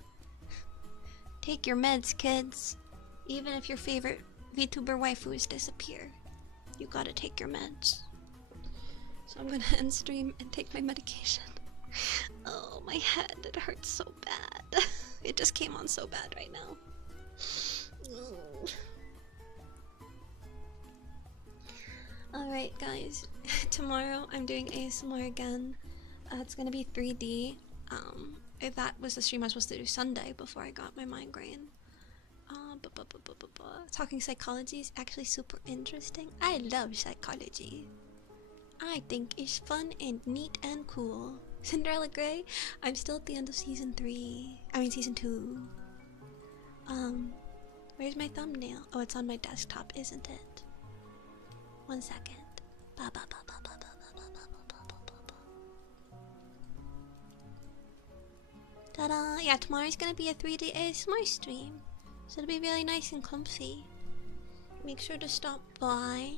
Take your meds, kids. Even if your favorite VTuber waifus disappear, you gotta take your meds. So I'm gonna end stream and take my medication. Oh, my head, it hurts so bad. It just came on so bad right now. Alright, guys. Tomorrow I'm doing ASMR again. It's gonna be 3D. If that was the stream I was supposed to do Sunday before I got my migraine. Talking psychology is actually super interesting. I love psychology. I think it's fun and neat and cool. Cinderella Grey, I'm still at the end of season 3. I mean season 2. Where's my thumbnail? Oh, it's on my desktop, isn't it? 1 second. Ta-da! Yeah, tomorrow's gonna be a 3D ASMR stream. So it'll be really nice and comfy. Make sure to stop by.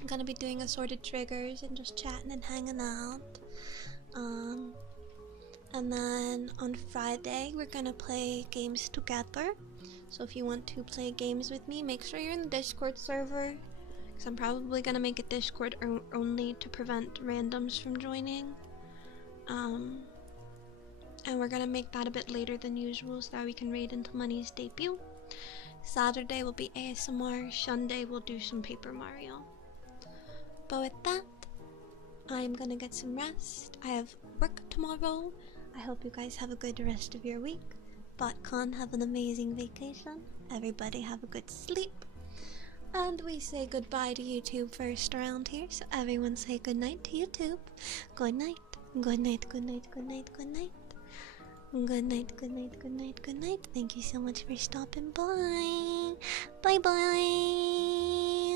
I'm gonna be doing assorted triggers and just chatting and hanging out. And then on Friday we're gonna play games together. So if you want to play games with me, make sure you're in the Discord server. Because I'm probably gonna make a Discord only to prevent randoms from joining. And we're gonna make that a bit later than usual so that we can raid into Money's debut. Saturday will be ASMR, Sunday we'll do some Paper Mario. But with that, I'm gonna get some rest. I have work tomorrow. I hope you guys have a good rest of your week. BotCon, have an amazing vacation. Everybody have a good sleep. And we say goodbye to YouTube first around here, so everyone say goodnight to YouTube. Good night, good night, good night, good night, good night. Good night, good night, good night, good night. Thank you so much for stopping by. Bye bye.